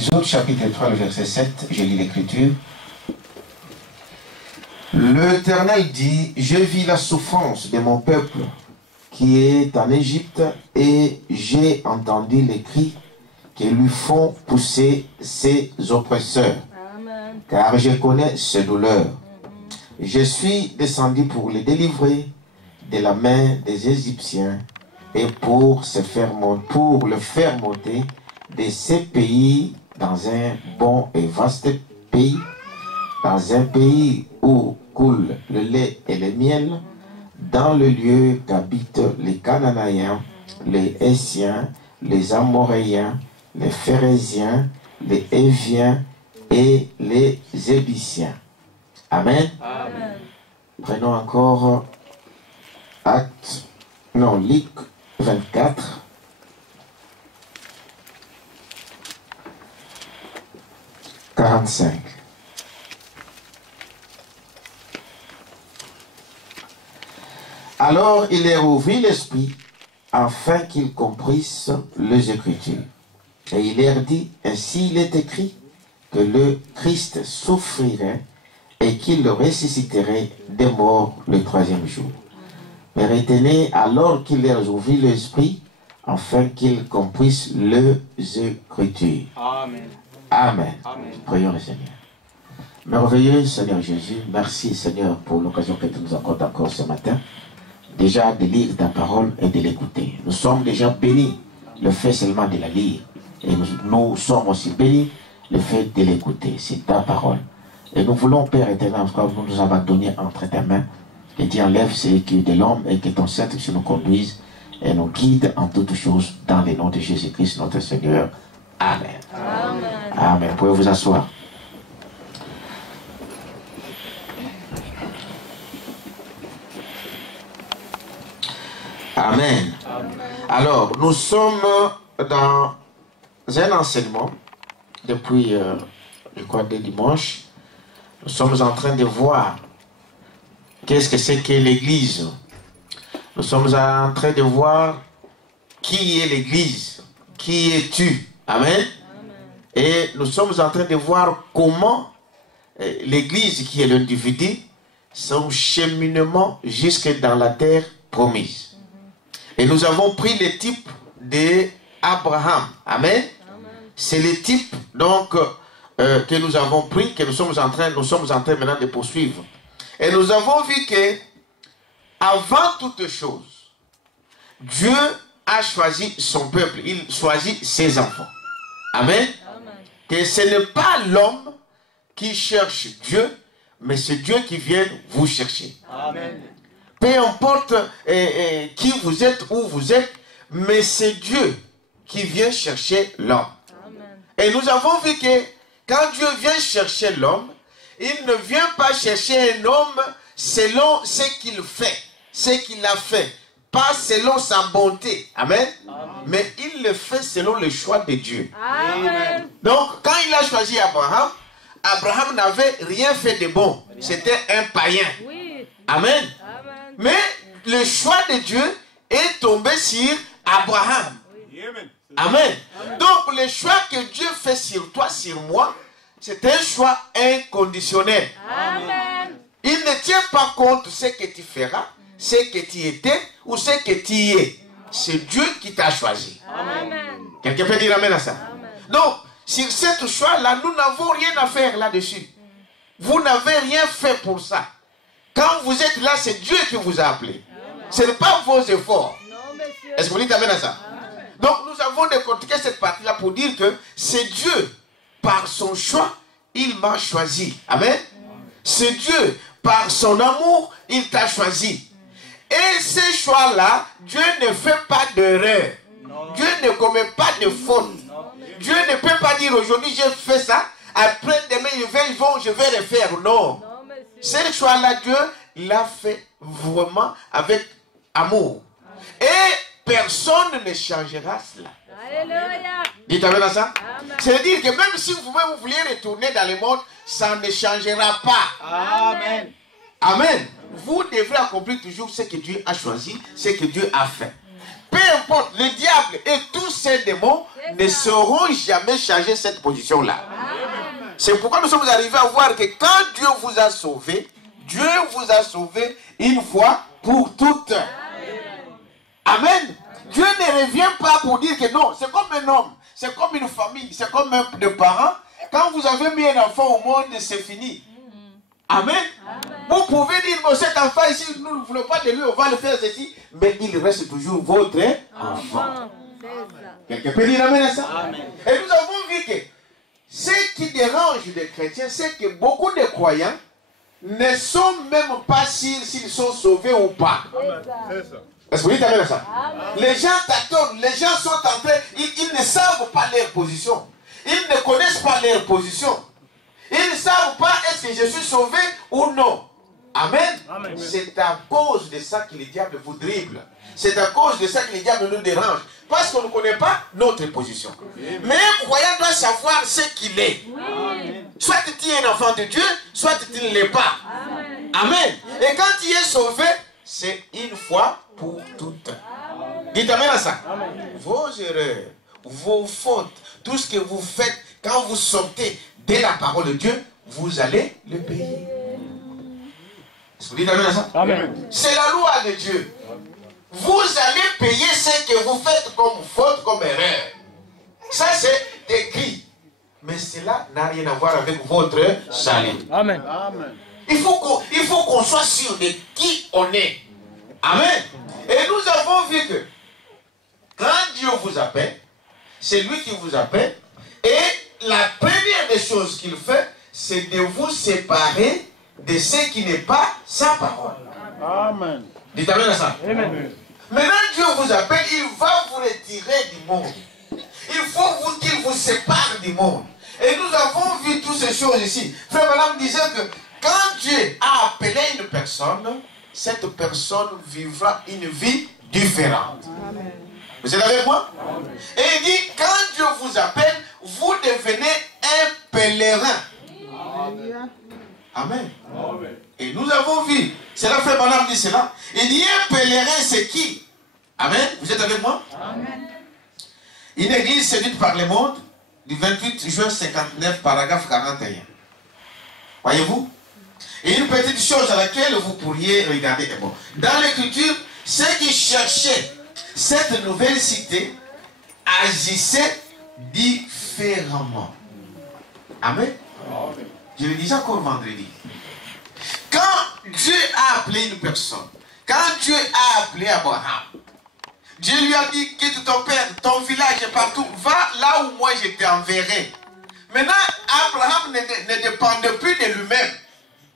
Exode chapitre 3, le verset 7, je lis l'écriture. L'Éternel dit, je vis la souffrance de mon peuple qui est en Égypte et j'ai entendu les cris que lui font pousser ses oppresseurs. Amen. Car je connais ses douleurs. Je suis descendu pour les délivrer de la main des Égyptiens et pour le faire monter de ces pays dans un bon et vaste pays, dans un pays où coule le lait et le miel, dans le lieu qu'habitent les Cananéens, les Hessiens, les Amoréens, les Phérésiens, les Éviens et les Ébiciens. Amen. Amen. Prenons encore Luc 24. « 45. Alors il leur ouvrit l'esprit, afin qu'ils comprissent les Écritures. Et il leur dit, ainsi il est écrit, que le Christ souffrirait et qu'il le ressusciterait des morts le troisième jour. Mais retenez alors qu'il leur ouvrit l'esprit, afin qu'ils comprissent les Écritures. Amen. Amen. Amen. Prions le Seigneur. Merveilleux Seigneur Jésus, merci Seigneur pour l'occasion que tu nous accordes encore ce matin, déjà de lire ta parole et de l'écouter. Nous sommes déjà bénis le fait seulement de la lire. Et nous sommes aussi bénis le fait de l'écouter. C'est ta parole. Et nous voulons, Père éternel, nous nous abandonner entre tes mains, que tu enlèves ce qui est de l'homme et que ton Saint-Esprit nous conduise et nous guide en toutes choses dans le nom de Jésus-Christ, notre Seigneur. Amen. Amen. Amen. Vous pouvez vous asseoir. Amen. Amen. Alors, nous sommes dans un enseignement depuis, je crois, dès dimanche. Nous sommes en train de voir qu'est-ce que c'est que l'Église. Nous sommes en train de voir qui est l'Église, qui es-tu. Amen. Amen. Et nous sommes en train de voir comment l'Église, qui est l'individu, son cheminement jusque dans la terre promise. Et nous avons pris le type d'Abraham. Amen. C'est le type donc que nous avons pris, que nous sommes en train maintenant de poursuivre. Et nous avons vu que avant toute chose, Dieu a choisi son peuple. Il choisit ses enfants. Amen. Amen. Que ce n'est pas l'homme qui cherche Dieu, mais c'est Dieu qui vient vous chercher. Amen. Peu importe qui vous êtes, où vous êtes, mais c'est Dieu qui vient chercher l'homme. Et nous avons vu que quand Dieu vient chercher l'homme, il ne vient pas chercher un homme selon ce qu'il fait, ce qu'il a fait, pas selon sa bonté. Amen. Amen. Mais il le fait selon le choix de Dieu. Amen. Donc, quand il a choisi Abraham, Abraham n'avait rien fait de bon. C'était un païen. Oui. Amen. Amen. Mais le choix de Dieu est tombé sur Abraham. Oui. Amen. Amen. Donc, le choix que Dieu fait sur toi, sur moi, c'est un choix inconditionnel. Amen. Il ne tient pas compte de ce que tu feras, ce que tu étais ou ce que tu es. C'est Dieu qui t'a choisi. Amen. Quelqu'un peut dire amen à ça? Amen. Donc, sur ce choix-là, nous n'avons rien à faire là-dessus. Vous n'avez rien fait pour ça. Quand vous êtes là, c'est Dieu qui vous a appelé. Amen. Ce n'est pas vos efforts. Est-ce que vous dites amen à ça? Amen. Donc, nous avons décortiqué cette partie-là pour dire que c'est Dieu, par son choix, il m'a choisi. Amen. C'est Dieu, par son amour, il t'a choisi. Et ces choix-là, Dieu ne fait pas d'erreur. Dieu ne commet pas de faute. Dieu ne peut pas dire aujourd'hui j'ai fait ça, après demain je vais le faire. Non. Ces choix-là, Dieu l'a fait vraiment avec amour. Et personne ne changera cela. Alléluia. Dites amen à ça. C'est-à-dire que même si vous vouliez retourner dans le monde, ça ne changera pas. Amen. Amen. Vous devrez accomplir toujours ce que Dieu a choisi, ce que Dieu a fait. Peu importe, le diable et tous ses démons ne sauront jamais changer cette position-là. C'est pourquoi nous sommes arrivés à voir que quand Dieu vous a sauvé, Dieu vous a sauvé une fois pour toutes. Amen. Dieu ne revient pas pour dire que non, c'est comme un homme, c'est comme une famille, c'est comme un de parents. Quand vous avez mis un enfant au monde, c'est fini. Amen. Vous pouvez dire, bon, cet enfant ici, nous ne voulons pas de lui, on va le faire ceci, mais il reste toujours votre enfant. Quelqu'un peut dire amen à ça? Amen. Et nous avons vu que ce qui dérange les chrétiens, c'est que beaucoup de croyants ne sont même pas sûrs s'ils sont sauvés ou pas. Est-ce que vous dites amen à ça? Amen. Les gens tâtonnent, les gens sont en train, ils ne savent pas leur position. Ils ne connaissent pas leur position. Ils ne savent pas est-ce que je suis sauvé ou non. Amen. Amen. C'est à cause de ça que le diable vous dribble. C'est à cause de ça que le diable nous dérange. Parce qu'on ne connaît pas notre position. Mais un croyant doit savoir ce qu'il est. Oui. Soit tu es un enfant de Dieu, soit tu ne l'es pas. Amen. Amen. Et quand tu es sauvé, c'est une fois pour toutes. Amen. Dites amen à ça. Amen. Vos erreurs, vos fautes, tout ce que vous faites quand vous sortez de la parole de Dieu, vous allez le payer. Est-ce que vous dites amen à ça? Amen. C'est la loi de Dieu. Vous allez payer ce que vous faites comme faute, comme erreur. Ça, c'est écrit. Mais cela n'a rien à voir avec votre salut. Amen. Amen. Il faut qu'on soit sûr de qui on est. Amen. Et nous avons vu que quand Dieu vous appelle, c'est lui qui vous appelle. Et la première des choses qu'il fait, c'est de vous séparer de ce qui n'est pas sa parole. Amen. Dites amen à ça. Amen. Maintenant, Dieu vous appelle, il va vous retirer du monde. Il faut qu'il vous sépare du monde. Et nous avons vu toutes ces choses ici. Frère Madame disait que quand Dieu a appelé une personne, cette personne vivra une vie différente. Amen. Vous êtes avec moi? Amen. Et il dit, quand Dieu vous appelle, vous devenez un pèlerin. Amen. Amen. Amen. Et nous avons vu, c'est là frère Madame dit cela. Il dit, un pèlerin, c'est qui? Amen. Vous êtes avec moi? Amen. Une église séduite par le monde, du 28 juin 59, paragraphe 41. Voyez-vous? Et une petite chose à laquelle vous pourriez regarder. Bon. Dans l'écriture, ceux qui cherchaient cette nouvelle cité agissaient différemment. Amen. Amen. Je le disais encore vendredi. Quand Dieu a appelé une personne, quand Dieu a appelé Abraham, Dieu lui a dit, quitte ton père, ton village et partout, va là où moi je t'enverrai. Maintenant, Abraham ne dépendait plus de lui-même.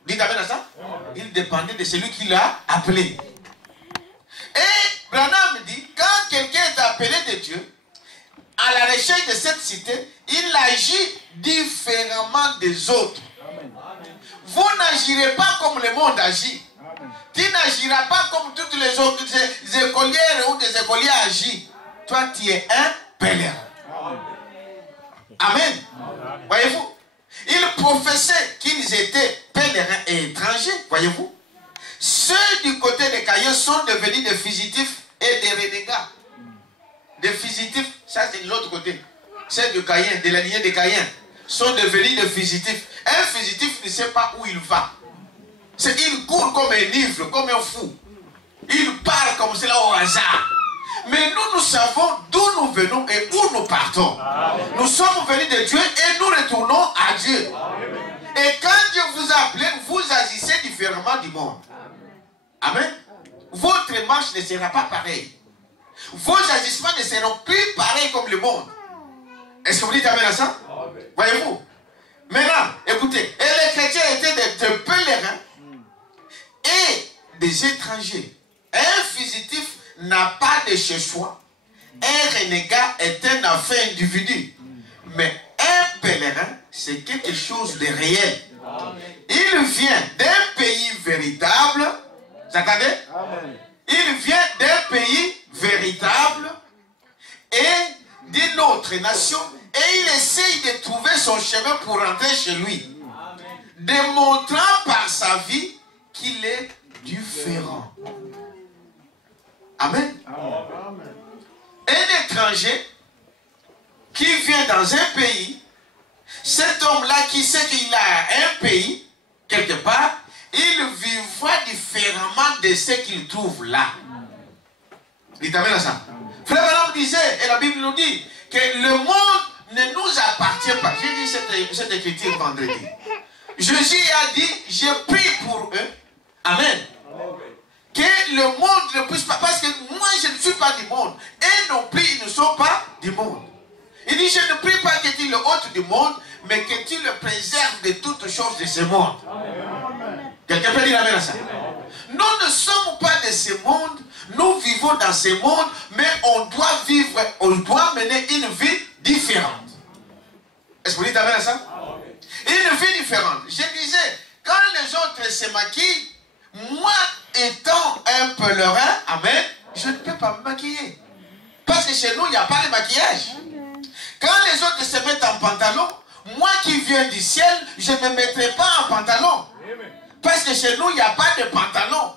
Dites amen à ça? Il dépendait de celui qui l'a appelé. Et Branham dit, quand quelqu'un est appelé de Dieu, à la recherche de cette cité, il agit différemment des autres. Vous n'agirez pas comme le monde agit. Tu n'agiras pas comme toutes les autres écolières ou des écoliers agissent. Toi, tu es un pèlerin. Amen. Voyez-vous? Ils professaient qu'ils étaient pèlerins et étrangers. Voyez-vous? Ceux du côté des Caïens sont devenus des fugitifs et des renégats. Des fugitifs, ça c'est de l'autre côté. Ceux du Caïen, de la lignée des Caïens, sont devenus des fugitifs. Un fugitif ne sait pas où il va. Il court comme un ivre, comme un fou. Il part comme cela au hasard. Mais nous savons d'où nous venons et où nous partons. Amen. Nous sommes venus de Dieu et nous retournons à Dieu. Amen. Et quand Dieu vous a appelé, vous agissez différemment du monde. Amen. Votre marche ne sera pas pareille. Vos agissements ne seront plus pareils comme le monde. Est-ce que vous dites amen à ça? Voyez-vous? Maintenant, écoutez, et les chrétiens étaient des pèlerins et des étrangers. Un fugitif n'a pas de chez soi. Un renégat est un affaire individu. Mais un pèlerin, c'est quelque chose de réel. Il vient d'un pays véritable. Vous entendez? Il vient d'un pays véritable et d'une autre nation. Et il essaye de trouver son chemin pour rentrer chez lui. Démontrant par sa vie qu'il est différent. Amen. Un étranger qui vient dans un pays, cet homme-là qui sait qu'il a un pays, quelque part, il vivra différemment de ce qu'il trouve là. Il t'amène à ça. Frère Branham disait, et la Bible nous dit, que le monde ne nous appartient pas. J'ai dit cette écriture vendredi. Jésus a dit, je prie pour eux. Amen. Que le monde ne puisse pas, parce que moi je ne suis pas du monde, et non plus ils ne sont pas du monde. Il dit, je ne prie pas que tu le ôtes du monde, mais que tu le préserves de toutes choses de ce monde. Quelqu'un peut dire amen à ça? Nous ne sommes pas de ce monde, nous vivons dans ce monde, mais on doit vivre, on doit mener une vie différente. Est-ce que vous dites amen à ça? Une vie différente. Je disais, quand les autres se maquillent, moi étant un pèlerin, amen, je ne peux pas me maquiller. Parce que chez nous, il n'y a pas de maquillage. Quand les autres se mettent en pantalon, moi qui viens du ciel, je ne me mettrai pas en pantalon. Parce que chez nous, il n'y a pas de pantalon.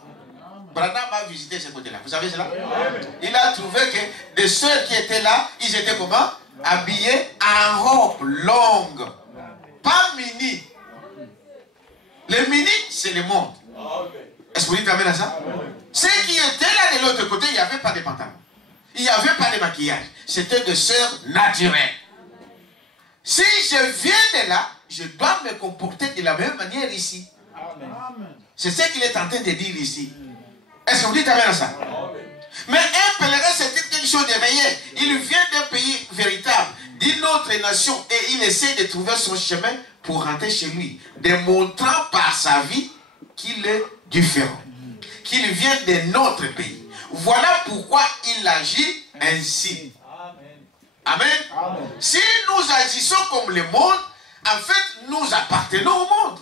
Branham a visité ce côté-là. Vous savez cela? Il a trouvé que des sœurs qui étaient là, ils étaient comment? Habillés en robe longue. Pas mini. Le mini, c'est le monde. Est-ce que vous dites amen à ça? Ceux qui étaient là de l'autre côté, il n'y avait pas de pantalon. Il n'y avait pas de maquillage. C'était des sœurs naturelles. Si je viens de là, je dois me comporter de la même manière ici. C'est ce qu'il est en train de dire ici. Est-ce que vous dites amen à ça? Mais un pèlerin, c'est quelque chose de réel. Il vient d'un pays véritable, d'une autre nation, et il essaie de trouver son chemin pour rentrer chez lui, démontrant par sa vie qu'il est différent, qu'il vient de notre pays. Voilà pourquoi il agit ainsi. Amen. Amen. Si nous agissons comme le monde, en fait, nous appartenons au monde.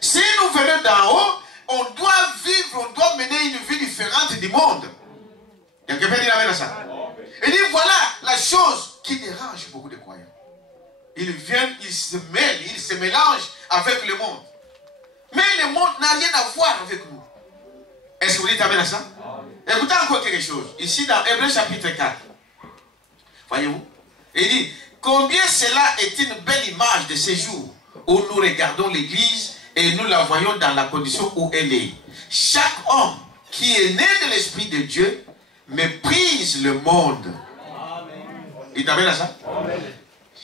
Si nous venons d'en haut, on doit vivre, on doit mener une vie différente du monde. Il y a quelqu'un qui dit amen à ça. Il dit, voilà la chose qui dérange beaucoup de croyants. Ils viennent, ils se mêlent, ils se mélangent avec le monde. Mais le monde n'a rien à voir avec nous. Est-ce que vous dites amen à ça? Écoutez encore quelque chose. Ici dans Hébreux chapitre 4. Voyez-vous? Il dit, combien cela est une belle image de ces jours où nous regardons l'église et nous la voyons dans la condition où elle est. Chaque homme qui est né de l'Esprit de Dieu méprise le monde. Il t'amène à ça?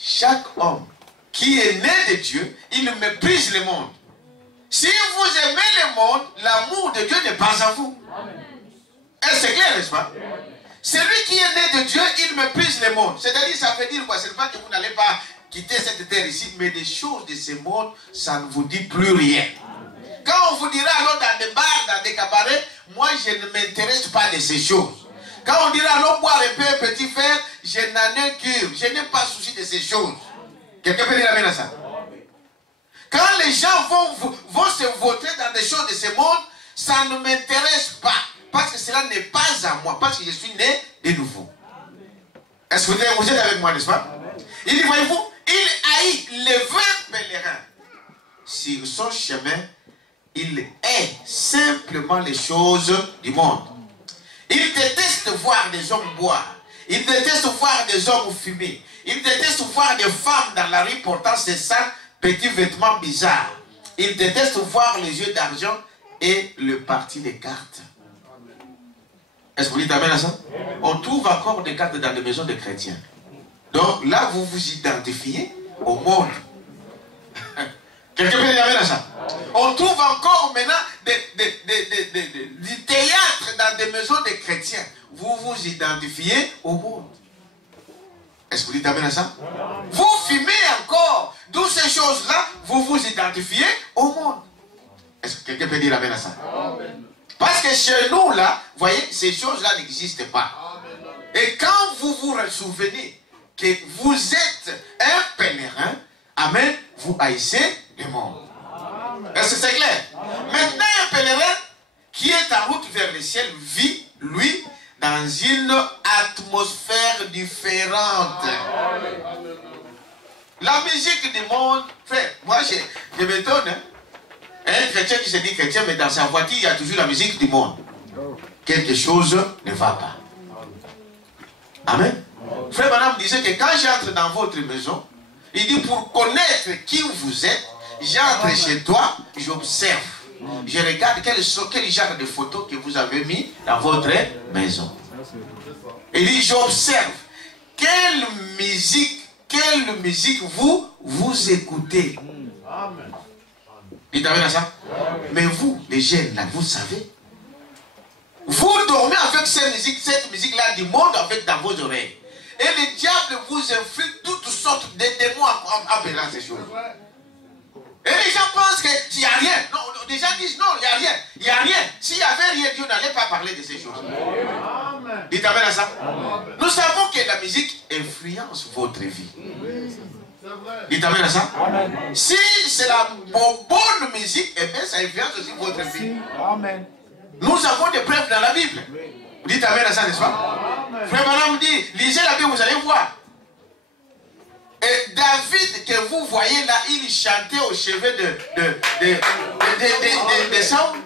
Chaque homme qui est né de Dieu, il méprise le monde. Si vous aimez le monde, l'amour de Dieu n'est pas en vous. C'est clair, n'est-ce pas? Celui qui est né de Dieu, il méprise le monde. C'est-à-dire, ça veut dire quoi? Ce n'est pas que vous n'allez pas quitter cette terre ici, mais des choses de ce monde, ça ne vous dit plus rien. Quand on vous dira allons dans des bars, dans des cabarets, moi je ne m'intéresse pas de ces choses. Quand on dira allons boire un peu un petit verre, je n'en ai cure, je n'ai pas souci de ces choses. Quelqu'un peut dire amen à ça? Quand les gens vont se voter dans des choses de ce monde, ça ne m'intéresse pas. Parce que cela n'est pas à moi, parce que je suis né de nouveau. Est-ce que vous êtes avec moi, n'est-ce pas? Il dit, voyez-vous, il haït les vrais pèlerins. Sur son chemin, il hait simplement les choses du monde. Il déteste voir des hommes boire. Il déteste voir des hommes fumer. Il déteste voir des femmes dans la rue portant ces sacs petits vêtements bizarres. Il déteste voir les yeux d'argent et le parti des cartes. Est-ce que vous dites amen à ça? On trouve encore des cartes dans les maisons des chrétiens. Donc là, vous vous identifiez au monde. Quelqu'un peut dire amen à ça? On trouve encore maintenant du théâtre dans des maisons des chrétiens. Vous vous identifiez au monde. Est-ce que vous dites amen à ça? Vous fumez encore. D'où ces choses-là, vous vous identifiez au monde. Est-ce que quelqu'un peut dire amen à ça? Parce que chez nous, là, vous voyez, ces choses-là n'existent pas. Et quand vous vous souvenez que vous êtes un pèlerin, amen, vous haïssez le monde. Est-ce que c'est clair? Maintenant, un pèlerin qui est en route vers le ciel vit, lui, dans une atmosphère différente. La musique du monde, frère, moi je m'étonne, hein? Un chrétien qui se dit chrétien, mais dans sa voiture, il y a toujours la musique du monde. Quelque chose ne va pas. Amen. Frère Branham disait que quand j'entre dans votre maison, il dit pour connaître qui vous êtes, j'entre chez toi, j'observe. Je regarde quel genre de photos que vous avez mis dans votre maison. Il dit j'observe quelle musique vous écoutez. Il t'amène à ça. Mais vous, les jeunes là, vous savez. Vous dormez avec cette musique-là du monde avec dans vos oreilles. Et le diable vous inflige toutes sortes de démons en faisant ces choses. Et les gens pensent qu'il n'y a rien. Non, les gens disent non, il n'y a rien. Il n'y a rien. S'il n'y avait rien, Dieu n'allait pas parler de ces choses. Il t'amène à ça. Nous savons que la musique influence votre vie. Il t'amène à ça. Si c'est la bonne musique, eh bien ça influence aussi votre vie. Amen. Nous avons des preuves dans la Bible. Vous dites amen à ça, n'est-ce pas? Frère Branham dit, lisez la Bible, vous allez voir. Et David, que vous voyez là, il chantait au chevet de Saül.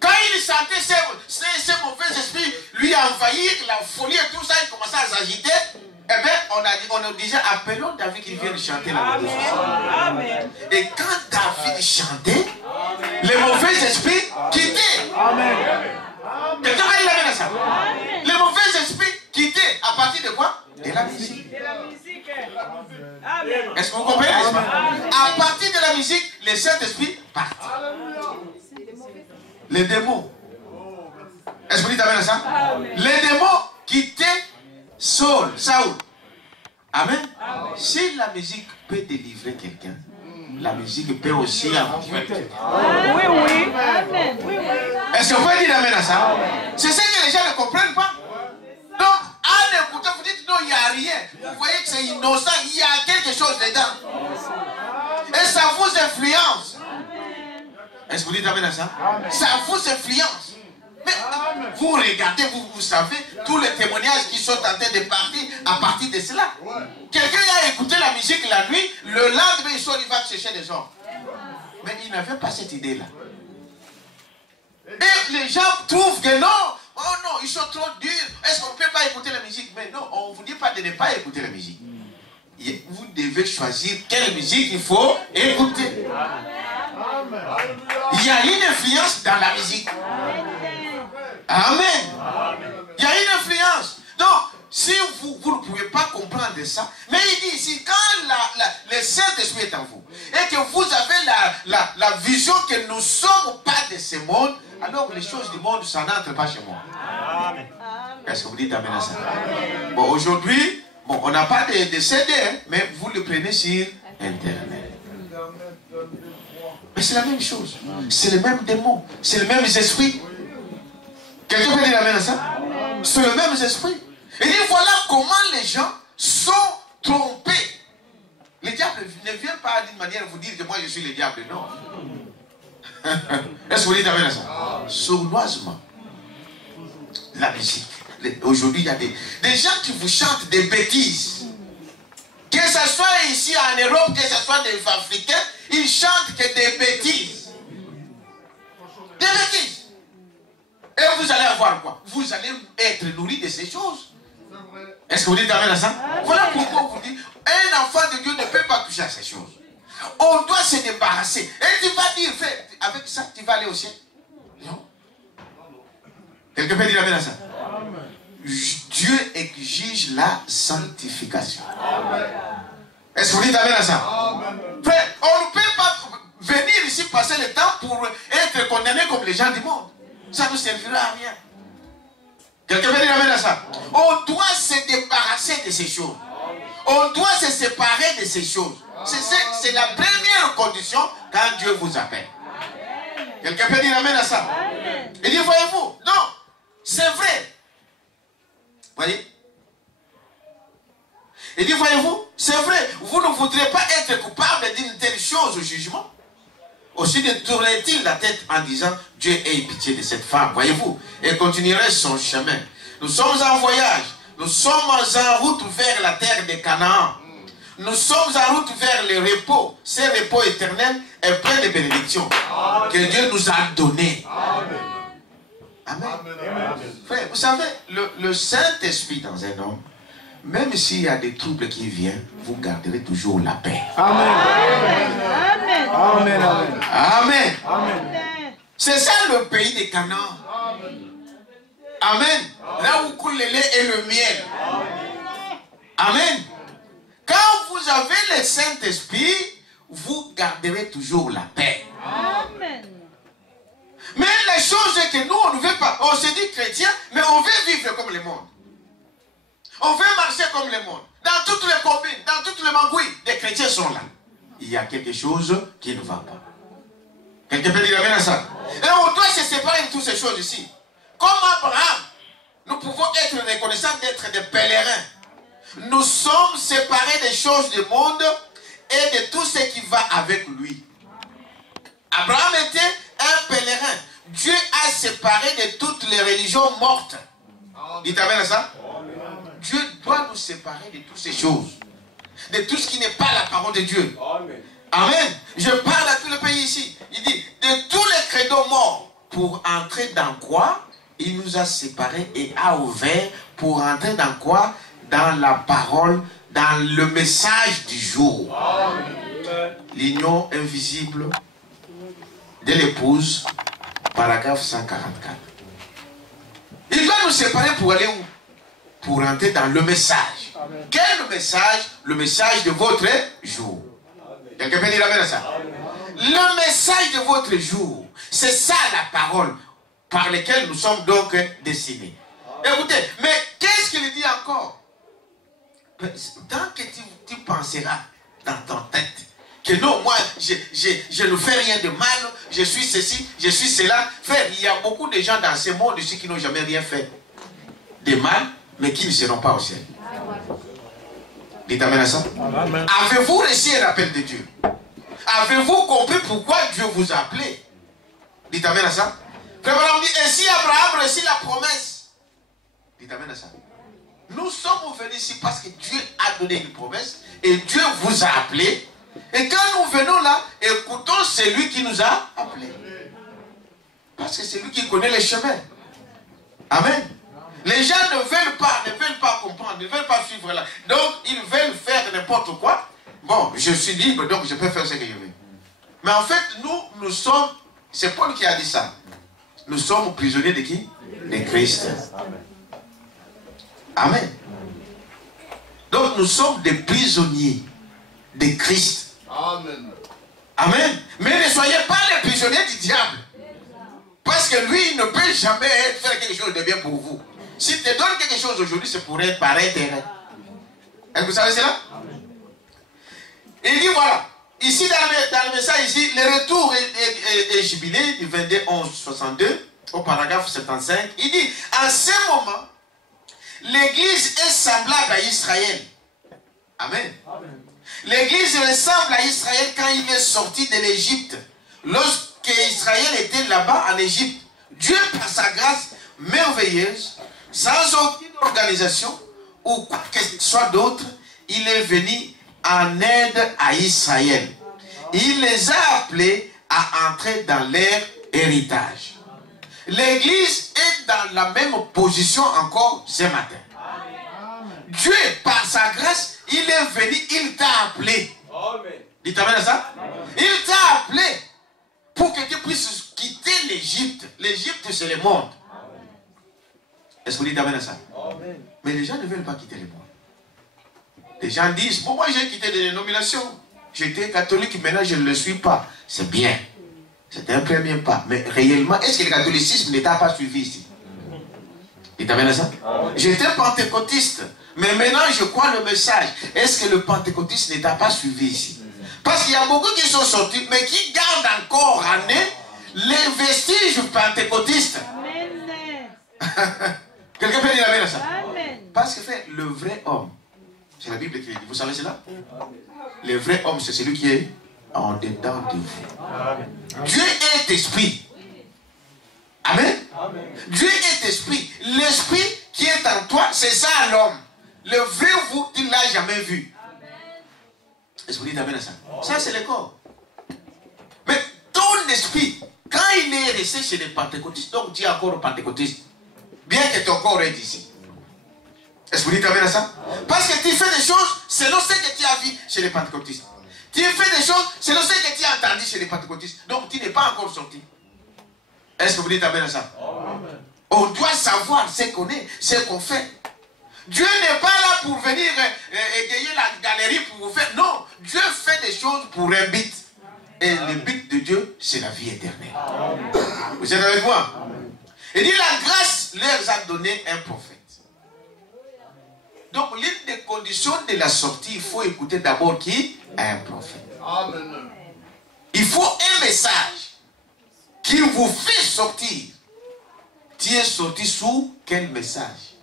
Quand il sentait ces mauvais esprits lui envahir, la folie et tout ça, il commençait à s'agiter. Eh bien, on disait, appelons David qu'il vienne chanter la musique. Et quand David chantait, les mauvais esprits quittaient. Quelqu'un va dire à ça. Les mauvais esprits quittaient à partir de quoi? De la musique. Est-ce que vous comprenez? À partir de la musique, les Saint-Esprit partent. Les démons. Est-ce que vous dites amen à ça? Les démons quittaient Saul. Amen. Si la musique peut délivrer quelqu'un, la musique peut aussi envoyer quelqu'un. Oui, oui. Amen. Est-ce que vous pouvez dire amen à ça? C'est ce que les gens ne comprennent pas. Donc, en écoutant, vous dites non, il n'y a rien. Vous voyez que c'est innocent, il y a quelque chose dedans. Et ça vous influence. Est-ce que vous dites amen à ça? Ça vous influence. Mais vous regardez, vous savez, tous les témoignages qui sont en train de partir à partir de cela. Quelqu'un a écouté la musique la nuit, le lendemain il sort, il va chercher des hommes. Mais il n'avait pas cette idée-là. Et les gens trouvent que non, oh non, ils sont trop durs. Est-ce qu'on ne peut pas écouter la musique? Mais non, on ne vous dit pas de ne pas écouter la musique. Vous devez choisir quelle musique il faut écouter. Il y a une influence dans la musique. Amen. Il y a une influence. Donc, si vous ne pouvez pas comprendre ça, mais il dit ici, quand le Saint-Esprit est en vous, et que vous avez la vision que nous ne sommes pas de ce monde, alors les choses du monde, ça n'entre pas chez moi. Est-ce que vous dites amen à ça? Bon, aujourd'hui, bon, on n'a pas de CD, hein, mais vous le prenez sur Internet. Mais c'est la même chose. C'est le même démon. C'est le même esprit. Quelqu'un peut dire amen à ça? C'est le même esprit. Il dit voilà comment les gens sont trompés. Le diable ne vient pas d'une manière vous dire que moi je suis le diable. Non. Est-ce que vous dites amen à ça? Sournoisement. La musique. Aujourd'hui, il y a des gens qui vous chantent des bêtises. Que ce soit ici en Europe, que ce soit des Africains, ils chantent que des bêtises. Des bêtises. Et vous allez avoir quoi? Vous allez être nourri de ces choses. Est-ce que vous dites amen à ça? Voilà pourquoi on vous dit, un enfant de Dieu ne peut pas toucher à ces choses. On doit se débarrasser. Et tu vas dire, frère, avec ça, tu vas aller au ciel. Non. Quelqu'un peut dire amen à ça? Dieu exige la sanctification. Est-ce que vous dites amen à ça? Frère, on ne peut pas venir ici passer le temps pour être condamné comme les gens du monde. Ça ne servira à rien. Quelqu'un peut dire amen à ça? On doit se débarrasser de ces choses. On doit se séparer de ces choses. C'est la première condition quand Dieu vous appelle. Quelqu'un peut dire amen à ça? Il dit, voyez-vous, non, c'est vrai. Voyez? Il dit, voyez-vous, c'est vrai, vous ne voudrez pas être coupable d'une telle chose au jugement. Aussi détournerait-il la tête en disant, Dieu ait pitié de cette femme, voyez-vous, et continuerait son chemin. Nous sommes en voyage, nous sommes en route vers la terre de Canaan. Nous sommes en route vers le repos. Ce repos éternel est plein de bénédictions que Dieu nous a données. Amen. Frère, vous savez, le Saint-Esprit dans un homme même s'il y a des troubles qui viennent, vous garderez toujours la paix. Amen. Amen. Amen. Amen. Amen. Amen. C'est ça le pays des Canaan. Amen. Là où coule le lait et le miel. Amen. Quand vous avez le Saint-Esprit, vous garderez toujours la paix. Amen. Mais les choses que nous, on ne veut pas. On se dit chrétien, mais on veut vivre comme le monde. On veut marcher comme le monde. Dans toutes les combines, dans toutes les magouilles, les chrétiens sont là. Il y a quelque chose qui ne va pas. Quelqu'un peut dire amen à ça. Et on doit se séparer de toutes ces choses ici. Comme Abraham, nous pouvons être reconnaissants d'être des pèlerins. Nous sommes séparés des choses du monde et de tout ce qui va avec lui. Abraham était un pèlerin. Dieu a séparé de toutes les religions mortes. Dites amen à ça. Dieu doit nous séparer de toutes ces choses. De tout ce qui n'est pas la parole de Dieu. Amen. Je parle à tout le pays ici. Il dit, de tous les credos morts, pour entrer dans quoi? Il nous a séparés et a ouvert pour entrer dans quoi? Dans la parole, dans le message du jour. L'union invisible de l'épouse, paragraphe 144. Il doit nous séparer pour aller où? Pour entrer dans le message. Amen. Quel message? Le message de votre jour. Quelqu'un peut dire amen à ça? Amen. Le message de votre jour, c'est ça la parole par laquelle nous sommes donc destinés. Écoutez, mais qu'est-ce qu'il dit encore? Tant que tu penseras dans ton tête que non, moi, je ne fais rien de mal, je suis ceci, je suis cela. Frère, il y a beaucoup de gens dans ce monde ici qui n'ont jamais rien fait de mal, mais qui ne seront pas au ciel. Dites amen à ça. Avez-vous reçu l'appel de Dieu? Avez-vous compris pourquoi Dieu vous a appelé? Dites amen à ça. Frère Abraham dit, ainsi Abraham reçut la promesse. Dites amen à ça. Nous sommes venus ici parce que Dieu a donné une promesse et Dieu vous a appelé. Et quand nous venons là, écoutons celui qui nous a appelés. Parce que c'est lui qui connaît les chemins. Amen. Les gens ne veulent pas comprendre, ne veulent pas suivre là. Donc, ils veulent faire n'importe quoi. Bon, je suis libre, donc je peux faire ce que je veux. Mais en fait, nous sommes, c'est Paul qui a dit ça. Nous sommes prisonniers de qui? De Christ. Amen. Donc, nous sommes des prisonniers de Christ. Amen. Amen. Mais ne soyez pas les prisonniers du diable. Parce que lui, il ne peut jamais faire quelque chose de bien pour vous. S'il te donne quelque chose aujourd'hui, c'est pour être par intérêt. Est-ce que vous savez cela? Il dit voilà, ici dans le message, ici, le retour est jubilé du 22-11-62 au paragraphe 75. Il dit, en ce moment, l'église est semblable à Israël. Amen. L'église ressemble à Israël quand il est sorti de l'Égypte. Lorsque Israël était là-bas en Égypte, Dieu, par sa grâce merveilleuse, sans aucune organisation ou quoi que ce soit d'autre, il est venu en aide à Israël. Il les a appelés à entrer dans leur héritage. L'église est dans la même position encore ce matin. Dieu, par sa grâce, il est venu, il t'a appelé. Dites amen à ça? Il t'a appelé pour que tu puisses quitter l'Égypte. L'Égypte, c'est le monde. Est-ce que vous dites amen à ça? Mais les gens ne veulent pas quitter le monde. Les gens disent, bon, moi j'ai quitté des dénominations. J'étais catholique, maintenant je ne le suis pas. C'est bien. C'est un premier pas. Mais réellement, est-ce que le catholicisme n'était pas suivi ici? Dites amen à ça? J'étais pentecôtiste. Mais maintenant, je crois le message. Est-ce que le pentecôtisme n'était pas suivi ici? Parce qu'il y a beaucoup qui sont sortis, mais qui gardent encore en eux les vestiges pentecôtistes. Quelqu'un peut dire amen à ça? Amen. Parce que fait le vrai homme, c'est la Bible qui dit, vous savez cela? Le vrai homme, c'est celui qui est en dedans de vous. Amen. Dieu est esprit. Amen. Amen. Dieu est esprit. L'esprit qui est en toi, c'est ça l'homme. Le vrai vous, tu ne l'as jamais vu. Est-ce que vous dites amen à ça? Ça, c'est le corps. Mais ton esprit, quand il est resté chez les pentecôtistes, donc tu es encore pentecôtiste, bien que ton corps est ici. Est-ce que vous dites amen à ça? Parce que tu fais des choses selon ce que tu as vu chez les pentecôtistes. Tu fais des choses selon ce que tu as entendu chez les pentecôtistes. Donc tu n'es pas encore sorti. Est-ce que vous dites amen à ça? Amen. On doit savoir ce qu'on est, ce qu'on fait. Dieu n'est pas là pour venir égayer la galerie pour vous faire. Non, Dieu fait des choses pour un but. Et le but de Dieu, c'est la vie éternelle. Amen. Vous êtes avec moi? Amen. Il dit la grâce leur a donné un prophète. Donc l'une des conditions de la sortie, il faut écouter d'abord qui? Un prophète. Amen. Il faut un message qui vous fait sortir. Tu es sorti sous quel message?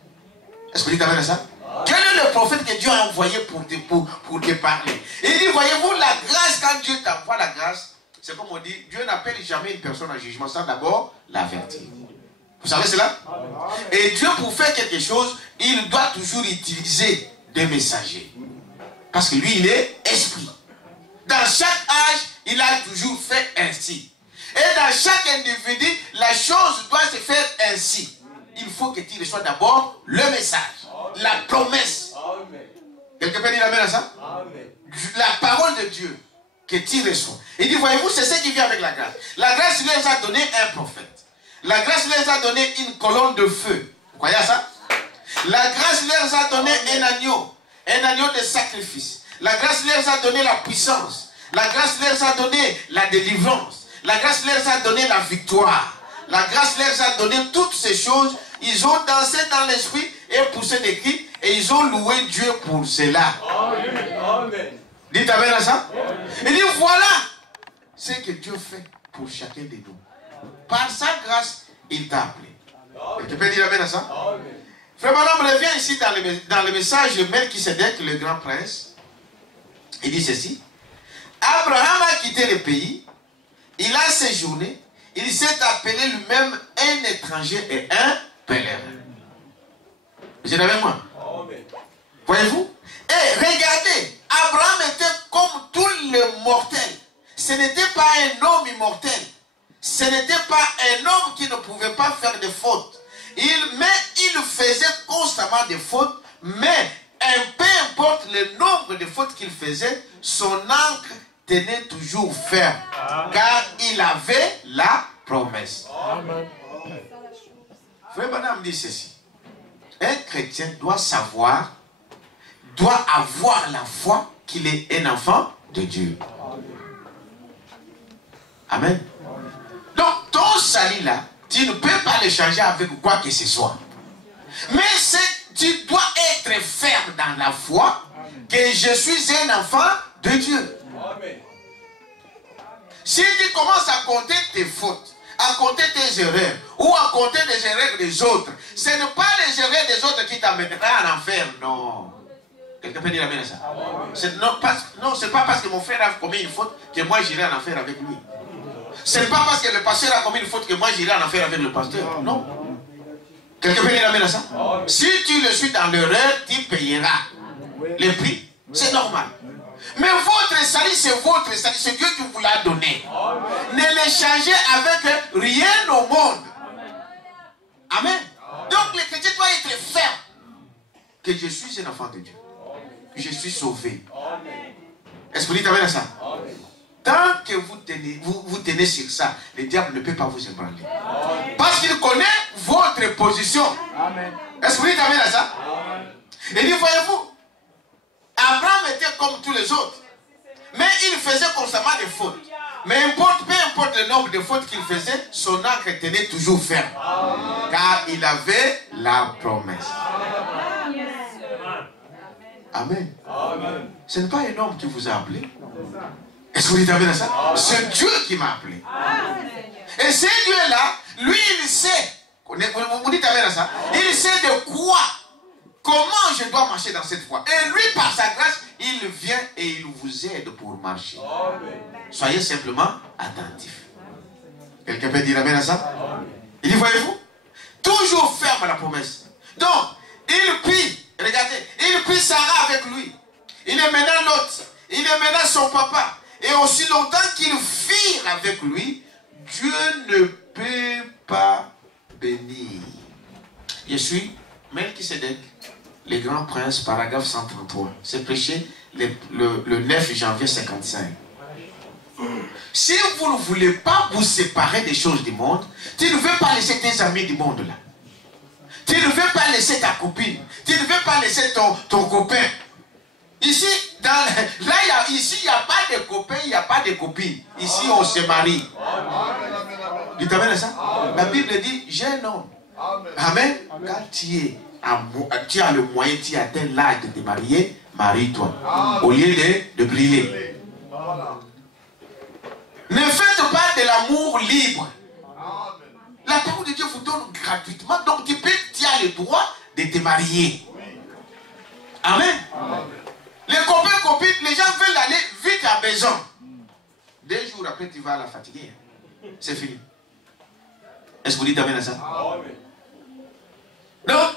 Est-ce que vous dites amen à ça? Quel est le prophète que Dieu a envoyé pour te parler? Il dit, voyez-vous, la grâce, quand Dieu t'envoie la grâce, c'est comme on dit, Dieu n'appelle jamais une personne en jugement sans d'abord l'avertir. Vous savez cela? Et Dieu, pour faire quelque chose, il doit toujours utiliser des messagers. Parce que lui, il est esprit. Dans chaque âge, il a toujours fait ainsi. Et dans chaque individu, la chose doit se faire ainsi. Il faut que tu reçoives d'abord le message, la promesse. Quelqu'un peut dire amen à ça? La parole de Dieu que tu reçois. Il dit, voyez-vous, c'est ce qui vient avec la grâce. La grâce lui a donné un prophète. La grâce leur a donné une colonne de feu. Vous croyez à ça? La grâce leur a donné un agneau de sacrifice. La grâce leur a donné la puissance. La grâce leur a donné la délivrance. La grâce leur a donné la victoire. La grâce leur a donné toutes ces choses. Ils ont dansé dans l'esprit et poussé des cris et ils ont loué Dieu pour cela. Amen. Dites amen à ça? Il dit voilà ce que Dieu fait pour chacun de nous. Par sa grâce, il t'a appelé. Tu peux dire amen à ça? Frère Madame revient ici dans le message de Melchisedec, le grand prince. Il dit ceci. Abraham a quitté le pays. Il a séjourné. Il s'est appelé lui-même un étranger et un pèlerin. Vous êtes avec moi? Voyez-vous? Et regardez, Abraham était comme tous les mortels. Ce n'était pas un homme immortel. Ce n'était pas un homme qui ne pouvait pas faire de fautes. Il faisait constamment des fautes, mais peu importe le nombre de fautes qu'il faisait, son ancre tenait toujours ferme. Car il avait la promesse. Frère Branham dit ceci. Un chrétien doit savoir, doit avoir la foi qu'il est un enfant de Dieu. Amen. Donc ton salut là, tu ne peux pas le changer avec quoi que ce soit. Mais tu dois être ferme dans la foi que je suis un enfant de Dieu. Si tu commences à compter tes fautes, à compter tes erreurs, ou à compter les erreurs des autres, ce n'est pas les erreurs des autres qui t'amèneront en enfer, non. Quelqu'un peut dire amen à ça? Non, c'est pas parce que mon frère a commis une faute que moi j'irai en enfer avec lui. Ce n'est pas parce que le pasteur a commis une faute que moi j'irai en enfer avec le pasteur. Non. Quelqu'un peut dire amen à ça? Si tu le suis dans l'erreur, tu payeras le prix. C'est normal. Mais votre salut, c'est votre salut. C'est Dieu qui vous l'a donné. Ne le changez avec rien au monde. Amen. Donc le chrétien doit être ferme. Que je suis un enfant de Dieu. Je suis sauvé. Est-ce que vous dites amen à ça? Tant que vous tenez sur ça, le diable ne peut pas vous ébranler. Parce qu'il connaît votre position. Est-ce que vous dites amen à ça? Et dit, voyez-vous, Abraham était comme tous les autres. Mais il faisait constamment des fautes. Mais peu importe le nombre de fautes qu'il faisait, son ancre tenait toujours ferme. Car il avait la promesse. Amen. Ce n'est pas un homme qui vous a appelé. Est-ce que vous dites amen à ça? C'est Dieu qui m'a appelé. Et ce Dieu-là, lui, il sait. Vous dites amen à ça? Il sait de quoi, comment je dois marcher dans cette voie. Et lui, par sa grâce, il vient et il vous aide pour marcher. Soyez simplement attentifs. Quelqu'un peut dire amen à ça? Il dit, voyez-vous, toujours ferme à la promesse. Donc, il prie, regardez, il prie Sarah avec lui. Il est maintenant l'autre. Il est maintenant son papa. Et aussi longtemps qu'ils firent avec lui, Dieu ne peut pas bénir. Je suis Melchisedec, Les Grands Princes, paragraphe 133. C'est prêché le 9 janvier 55. Si vous ne voulez pas vous séparer des choses du monde, tu ne veux pas laisser tes amis du monde là. Tu ne veux pas laisser ta copine. Tu ne veux pas laisser ton copain. Ici, ici, il n'y a pas de copains, il n'y a pas de copines. Ici, on se marie. Tu t'amènes à ça? La Bible dit, jeune homme. Amen. Quand tu as le moyen, tu atteins l'âge de te marier, marie-toi. Au lieu de brûler. Ne faites pas de l'amour libre. La parole de Dieu vous donne gratuitement. Donc tu as le droit de te marier. Amen. Les copains, copines, les gens veulent aller vite à la maison. 2 jours après, tu vas la fatiguer. C'est fini. Est-ce que vous dites amen à ça? Donc,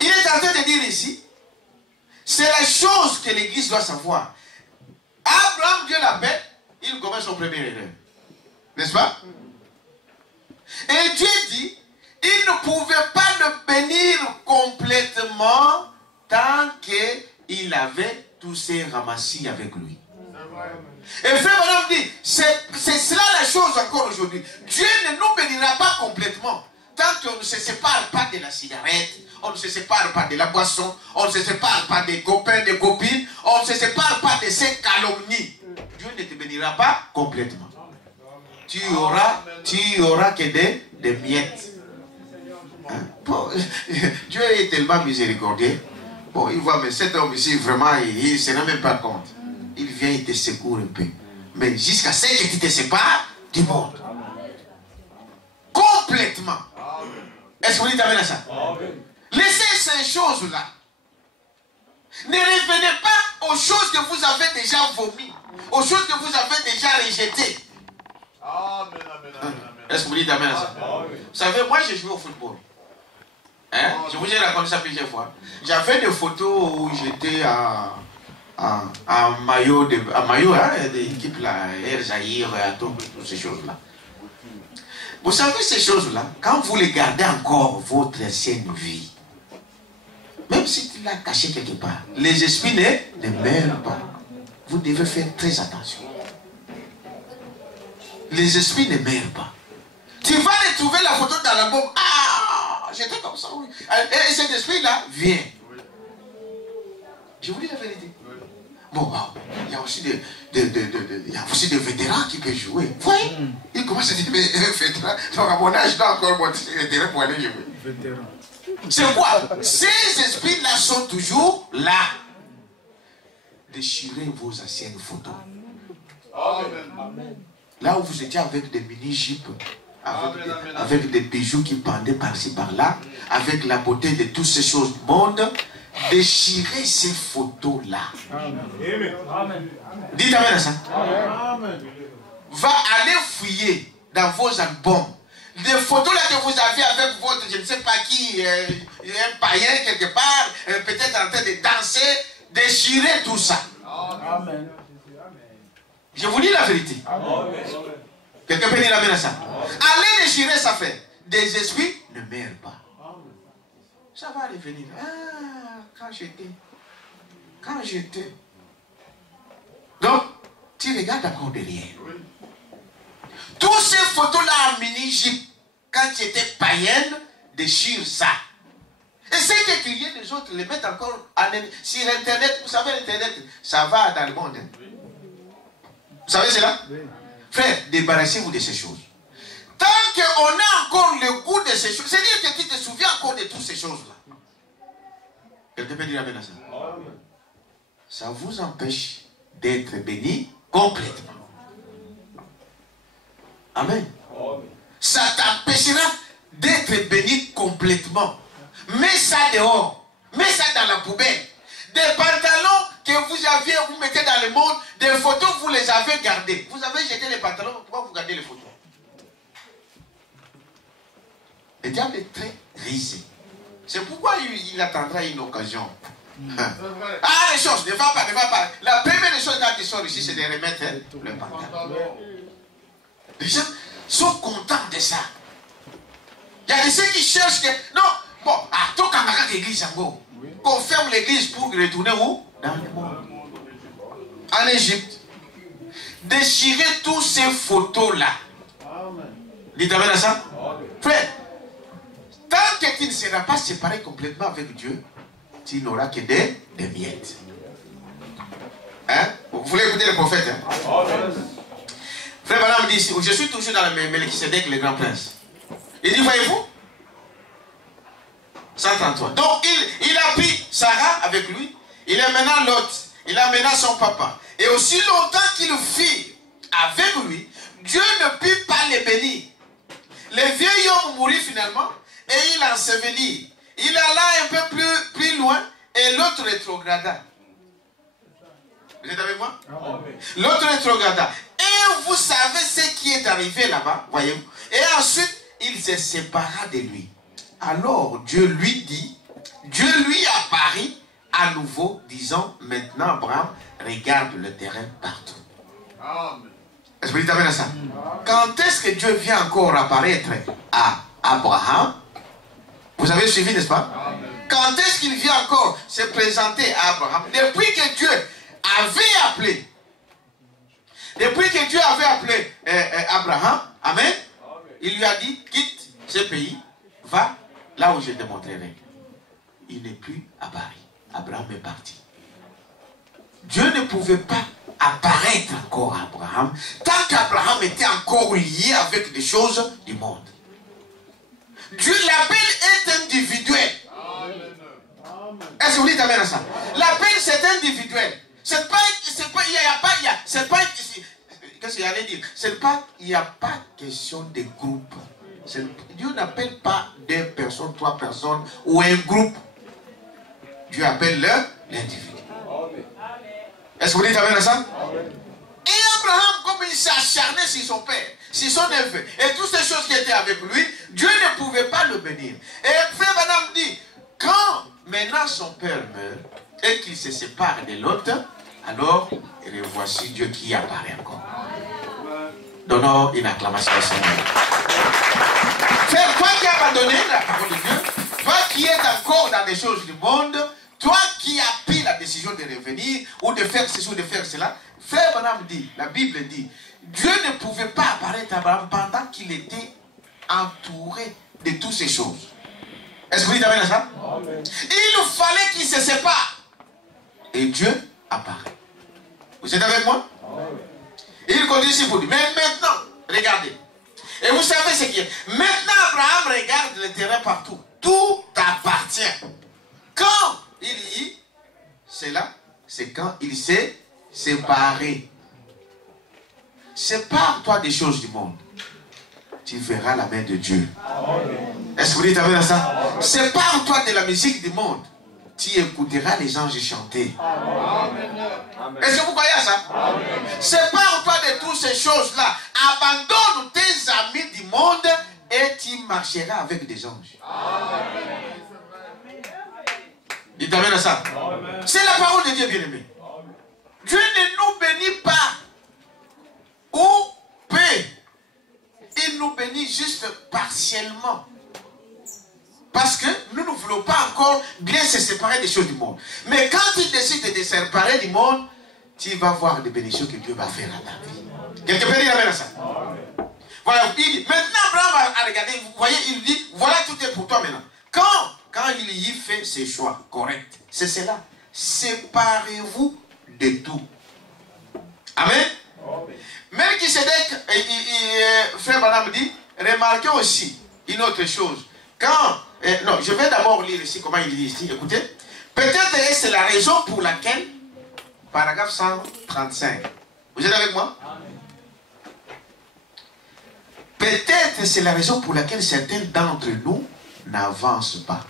il est en train de dire ici, c'est la chose que l'Église doit savoir. Abraham, Dieu l'appelle, il commet son premier erreur. N'est-ce pas? Et Dieu dit, il ne pouvait pas le bénir complètement tant qu'il avait tous ses ramassis avec lui. Et frère Madame dit, c'est cela la chose encore aujourd'hui. Dieu ne nous bénira pas complètement tant qu'on ne se sépare pas de la cigarette, on ne se sépare pas de la boisson, on ne se sépare pas des copains, des copines, on ne se sépare pas de ces calomnies. Dieu ne te bénira pas complètement. Tu auras que des miettes. Hein? Bon, Dieu est tellement miséricordieux. Bon, il voit, mais cet homme ici, vraiment, il ne se rend même pas compte. Il vient, il te secoue un peu. Mais jusqu'à ce que tu te sépares du monde. Complètement. Est-ce que vous dites amen à ça? Laissez ces choses-là. Ne revenez pas aux choses que vous avez déjà vomies, aux choses que vous avez déjà rejetées. Est-ce que vous dites amen à ça? Vous savez, moi j'ai joué au football. Hein? Je vous ai raconté ça plusieurs fois. J'avais des photos où j'étais en maillot, hein, des équipes là, Air Zahir, Atom, toutes ces choses-là. Vous savez ces choses-là, quand vous les gardez encore votre ancienne vie, même si tu l'as caché quelque part, les esprits ne meurent pas. Vous devez faire très attention. Les esprits ne meurent pas. Tu vas retrouver la photo dans l'album. Ah, j'étais comme ça, oui. Et cet esprit-là vient. Je vous dis la vérité. Bon, il y a aussi des vétérans qui peuvent jouer. Vous voyez? Il commence à dire, mais vétéran, donc à mon âge, là encore, moi, vétéran pour aller jouer. Vétéran. C'est quoi? Ces esprits-là sont toujours là. Déchirez vos anciennes photos. Amen. Là où vous étiez avec des mini-jupes, avec des bijoux qui pendaient par-ci par-là, avec la beauté de toutes ces choses du monde, déchirez ces photos-là. Dites amen à ça. Amen. Va aller fouiller dans vos albums. Des photos là que vous avez avec votre, je ne sais pas qui, un païen quelque part, peut-être en train de danser, déchirez tout ça. Amen. Je vous dis la vérité. Quelqu'un peut dire amen à ça. Allez déchirer ça fait. Des esprits ne meurent pas. Ça va revenir. Ah, quand j'étais. Donc, tu regardes encore derrière. Toutes ces photos-là en mini-jupe, quand tu étais païenne, déchire ça. Et c'est que tu viens des autres, les mettre encore sur Internet. Vous savez, Internet, ça va dans le monde. Hein? Vous savez cela? Oui. Frère, débarrassez-vous de ces choses. Tant qu'on a encore le goût de ces choses, c'est-à-dire que tu te souviens encore de toutes ces choses-là. Quelqu'un peut dire amen à ça? Ça vous empêche d'être béni complètement. Amen. Ça t'empêchera d'être béni complètement. Mets ça dehors. Mets ça dans la poubelle. Des pantalons que vous aviez, vous mettez dans le monde, des photos, vous les avez gardées. Vous avez jeté les pantalons, pourquoi vous gardez les photos? Le diable est très risé. C'est pourquoi il attendra une occasion. Ah, les choses, ne va pas. La première chose quand ils sont ici, c'est de remettre le pantalon. Les gens sont contents de ça. Il y a des ceux qui cherchent que... Non, bon, tout quand on a l'église en gros. qu'on ferme l'église pour retourner où? Dans le monde. En Égypte. Déchirer tous ces photos-là. Dites amen à ça? Frère, tant que tu ne seras pas séparé complètement avec Dieu, tu n'auras que des miettes. Hein? Vous voulez écouter le prophète? Hein? Frère Balaam dit ici, je suis toujours dans le Melchisedec, le grand prince. Il dit, voyez-vous? 133. Donc il a pris Sarah avec lui, il amena Lot, il amena son papa. Et aussi longtemps qu'il fit avec lui, Dieu ne put pas les bénir. Le vieil homme mourut finalement et il ensevelit. Il alla un peu plus loin et l'autre rétrograda. Vous êtes avec moi? L'autre rétrograda. Et vous savez ce qui est arrivé là-bas, voyez-vous. Et ensuite, il se sépara de lui. Alors Dieu lui apparut à nouveau, disant, maintenant Abraham, regarde le terrain partout. Est-ce que vous avez ça? Quand est-ce que Dieu vient encore apparaître à Abraham? Vous avez suivi, n'est-ce pas? Quand est-ce qu'il vient encore se présenter à Abraham? Depuis que Dieu avait appelé. Depuis que Dieu avait appelé Abraham, amen, il lui a dit, quitte ce pays, va là où je te montrerai. Il n'est plus à Paris. Abraham est parti. Dieu ne pouvait pas apparaître encore à Abraham tant qu'Abraham était encore lié avec des choses du monde. Dieu, l'appel est individuel. Est-ce que vous dites amen à ça? L'appel c'est individuel. C'est pas, qu'est-ce qu'il allait dire? C'est pas, il n'y a pas question de groupe. Dieu n'appelle pas 2 personnes, 3 personnes ou un groupe. Dieu appelle l'individu. Est-ce que vous dites amen à ça? Et Abraham, comme il s'est acharné sur son père, sur son neveu, et toutes ces choses qui étaient avec lui, Dieu ne pouvait pas le bénir. Et frère Madame dit, quand maintenant son père meurt, et qu'il se sépare de l'autre, alors voici Dieu qui apparaît encore. Donnons une acclamation au Seigneur. Frère, toi qui as abandonné la parole de Dieu, toi qui es encore dans des choses du monde, toi qui as pris la décision de revenir, ou de faire ceci ou de faire cela, frère Madame dit, la Bible dit, Dieu ne pouvait pas apparaître à Abraham pendant qu'il était entouré de toutes ces choses. Est-ce que vous dites amen à ça? Amen. Il fallait qu'il se sépare. Et Dieu apparaît. Vous êtes avec moi? Amen. Il continue ici pour dire, mais maintenant, regardez. Et vous savez ce qui est. Maintenant, Abraham regarde le terrain partout. Tout appartient. Quand il dit, c'est là, c'est quand il s'est séparé. Sépare-toi des choses du monde. Tu verras la main de Dieu. Est-ce que vous dites amen à ça? Sépare-toi de la musique du monde. Tu écouteras les anges chanter. Est-ce que vous croyez à ça? Sépare-toi de toutes ces choses-là. Abandonne tes amis du monde et tu marcheras avec des anges. Dites amen à ça. C'est la parole de Dieu, bien-aimé. Dieu ne nous bénit pas ou paie. Il nous bénit juste partiellement. Parce que nous ne voulons pas encore bien se séparer des choses du monde. Mais quand tu décides de te séparer du monde, tu vas voir des bénédictions que Dieu va faire à ta vie. Quelqu'un peut dire amen à ça? Voilà, il dit, maintenant Abraham a regardé, vous voyez, il dit, voilà tout est pour toi maintenant. Quand il y fait ses choix corrects, c'est cela. Séparez-vous de tout. Amen. Melchisedec, frère Branham dit, remarquez aussi une autre chose. Non, je vais d'abord lire ici comment il dit ici. Écoutez. Peut-être c'est la raison pour laquelle, paragraphe 135. Vous êtes avec moi? Peut-être c'est la raison pour laquelle certains d'entre nous n'avancent pas.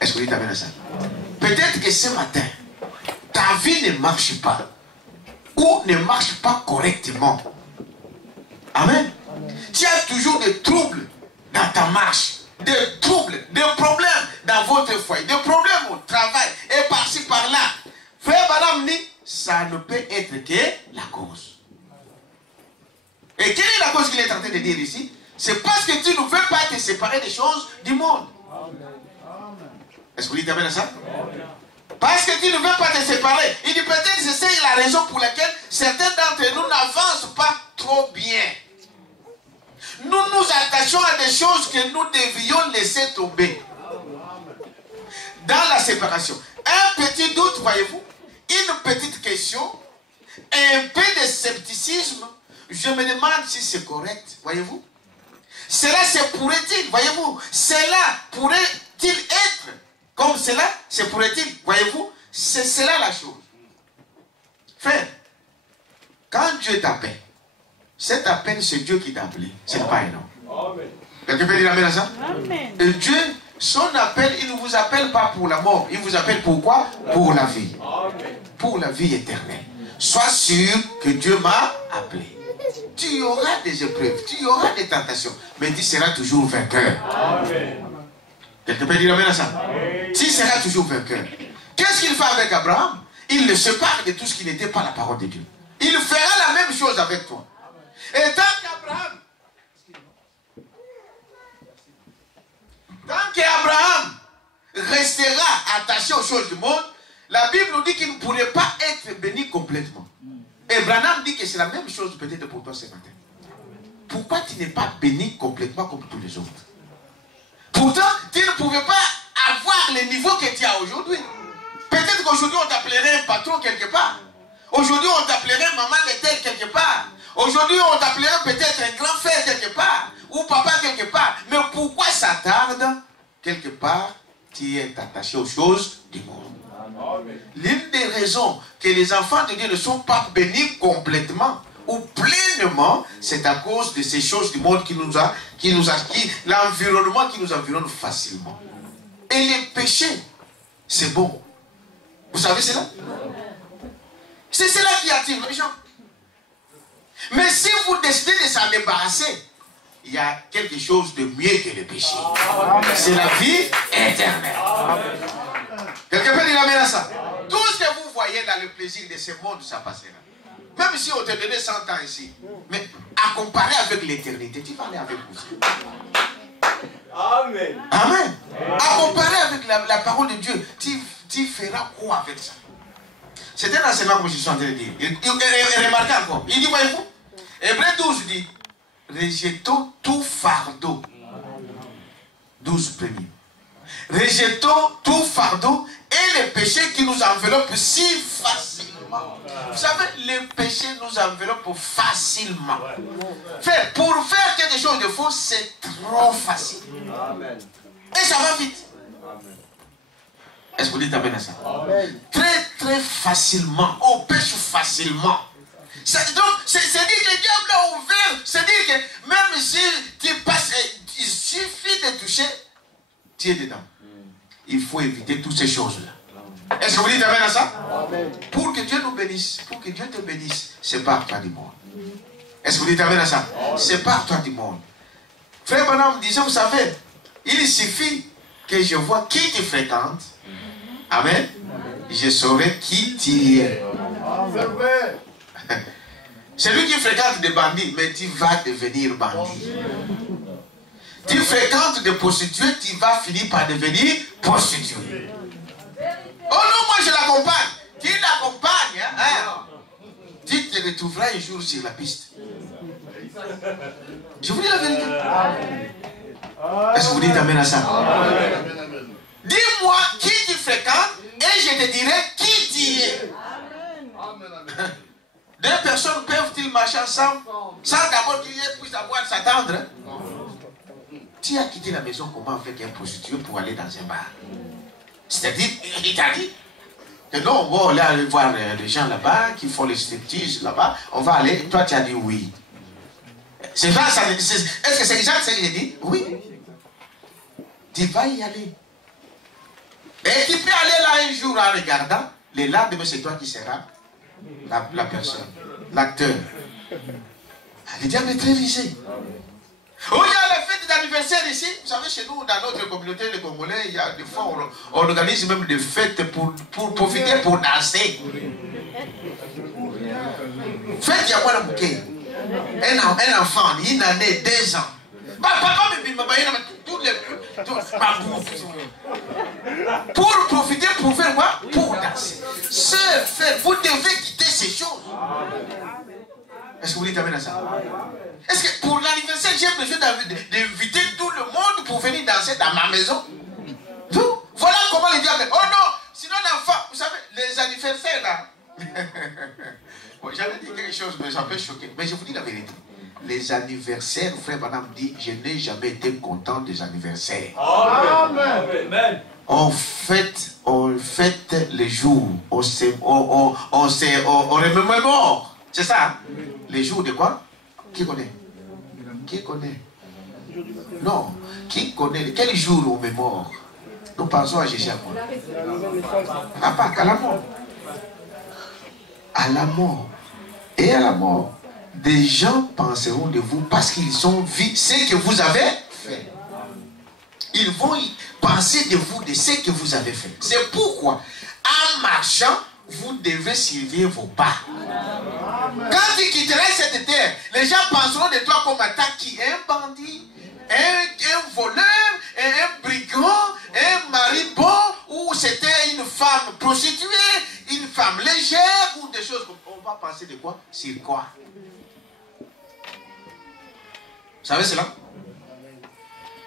Est-ce que vous dites amen à ça? Peut-être que ce matin, ta vie ne marche pas. Ou ne marche pas correctement. Amen. Tu as toujours des troubles dans ta marche. Des troubles, des problèmes dans votre foyer. Des problèmes au travail. Et par-ci, par-là. Frère Branham dit, ça ne peut être que la cause. Et quelle est la cause qu'il est en train de dire ici? C'est parce que tu ne veux pas te séparer des choses du monde. Est-ce que vous dites amen à ça? Parce que tu ne veux pas te séparer. Il dit peut-être que c'est la raison pour laquelle certains d'entre nous n'avancent pas trop bien. Nous nous attachons à des choses que nous devions laisser tomber. Dans la séparation. Un petit doute, voyez-vous, une petite question, un peu de scepticisme, je me demande si c'est correct, voyez-vous. Cela se pourrait-il, voyez-vous, cela pourrait-il être comme cela, se pourrait-il, voyez-vous, c'est cela la chose. Frère, quand Dieu t'appelle, cet appel, c'est Dieu qui t'a appelé, c'est pas un homme. Quelqu'un peut dire amen à ça? Amen. Et Dieu, son appel, il ne vous appelle pas pour la mort, il vous appelle pour quoi? Pour la vie. Pour la vie éternelle. Sois sûr que Dieu m'a appelé. Tu auras des épreuves, tu auras des tentations, mais tu seras toujours vainqueur. Quelqu'un peut dire amen à ça? Tu seras toujours vainqueur. Qu'est-ce qu'il fait avec Abraham? Il le sépare de tout ce qui n'était pas la parole de Dieu. Il fera la même chose avec toi. Et tant qu'Abraham restera attaché aux choses du monde, la Bible nous dit qu'il ne pourrait pas être béni complètement. Et Branham dit que c'est la même chose peut-être pour toi ce matin. Pourquoi tu n'es pas béni complètement comme tous les autres? Pourtant, tu ne pouvais pas avoir le niveau que tu as aujourd'hui. Peut-être qu'aujourd'hui on t'appellerait un patron quelque part. Aujourd'hui on t'appellerait maman de tel quelque part. Aujourd'hui on t'appellerait peut-être un grand frère quelque part. Ou papa quelque part. Mais pourquoi ça tarde? Quelque part, tu es attaché aux choses du monde. L'une des raisons que les enfants de Dieu ne sont pas bénis complètement ou pleinement, c'est à cause de ces choses du monde l'environnement qui nous environne facilement. Et les péchés, c'est bon. Vous savez cela? C'est cela qui attire les gens. Mais si vous décidez de s'en débarrasser, il y a quelque chose de mieux que le péché. C'est la vie éternelle. Quelqu'un peut dire amen à ça? Tout ce que vous voyez dans le plaisir de ce monde, ça passera. Même si on te donnait 100 ans ici, mais à comparer avec l'éternité, tu vas aller avec vous. Amen. Amen. À comparer avec la parole de Dieu, tu feras quoi avec ça? C'est un enseignement que je suis en train de dire. Et remarquez encore, il dit, voyez-vous, Hébreu 12 dit, rejetons tout fardeau. 12 premiers. Rejetons tout fardeau et les péchés qui nous enveloppent si facilement. Vous savez, les péchés nous enveloppent facilement. Pour faire quelque chose de faux, c'est trop facile. Et ça va vite. Est-ce que vous dites amen à ça? Très très facilement. On pêche facilement. Donc, c'est dire que le diable a ouvert. C'est dire que même si tu passes, il suffit de toucher, tu es dedans. Il faut éviter toutes ces choses-là. Est-ce que vous dites amen à ça? Pour que Dieu nous bénisse, pour que Dieu te bénisse, c'est par toi du monde. Est-ce que vous dites amen à ça? C'est par toi du monde. Frère Branham disait, vous savez, il suffit que je vois qui tu fréquentes. Amen. Je saurai qui tu es. Celui qui fréquente des bandits, mais tu vas devenir bandit. Tu fréquentes des prostituées, tu vas finir par devenir prostituée. Oh non, moi je l'accompagne. Tu l'accompagnes, hein? Tu te retrouveras un jour sur la piste. Je vous dis la vérité. Est-ce que vous dites amen à ça? Dis-moi qui tu fréquentes et je te dirai qui tu es. Deux personnes peuvent-ils marcher ensemble sans d'abord qu'il y ait plus d'avoir s'attendre? Tu as quitté la maison comment avec un prostitué pour aller dans un bar? C'est-à-dire, il t'a dit que non, on va aller voir les gens là-bas qui font les striptease là-bas. On va aller. Toi, tu as dit oui. C'est vrai, est-ce que c'est exact ce que j'ai dit? Oui. Tu vas y aller. Et tu peux aller là un jour en regardant. Le lendemain, c'est toi qui seras la personne, l'acteur. Le diable est très visé. Oh, il y a la fête d'anniversaire ici. Vous savez, chez nous, dans notre communauté, les Congolais, il y a des fois, on organise même des fêtes pour profiter, pour danser. Fête, il y a quoi le bouquet? Un enfant, une année, 2 ans. Papa, tous Pour profiter, pour faire quoi? Pour danser. Sœur, frère, vous devez quitter ces choses. Est-ce que vous dites amen à ça? Est-ce que pour l'anniversaire, j'ai besoin d'inviter tout le monde pour venir danser dans ma maison? Tout? Voilà comment les diables. Oh non! Sinon, l'enfant, vous savez, les anniversaires là. Bon, j'avais dit quelque chose, mais ça peut choquer. Mais je vous dis la vérité. Les anniversaires, frère Branham dit, je n'ai jamais été content des anniversaires. Amen. On fête les jours. On remémore. C'est ça, hein? Les jours de quoi? Qui connaît? Qui connaît? Non. Qui connaît? Quel jour on mémore? Nous pensons à Jésus à quoi? Ah, pas qu'à la mort. À la mort. Et à la mort, des gens penseront de vous parce qu'ils ont vu ce que vous avez fait. Ils vont penser de vous de ce que vous avez fait. C'est pourquoi, en marchant, vous devez suivre vos pas. Quand tu quitteras cette terre, les gens penseront de toi comme un qui est un bandit, un voleur, un brigand, un mari bon, ou c'était une femme prostituée, une femme légère, ou des choses comme ça. On va penser de quoi? Sur quoi? Vous savez cela?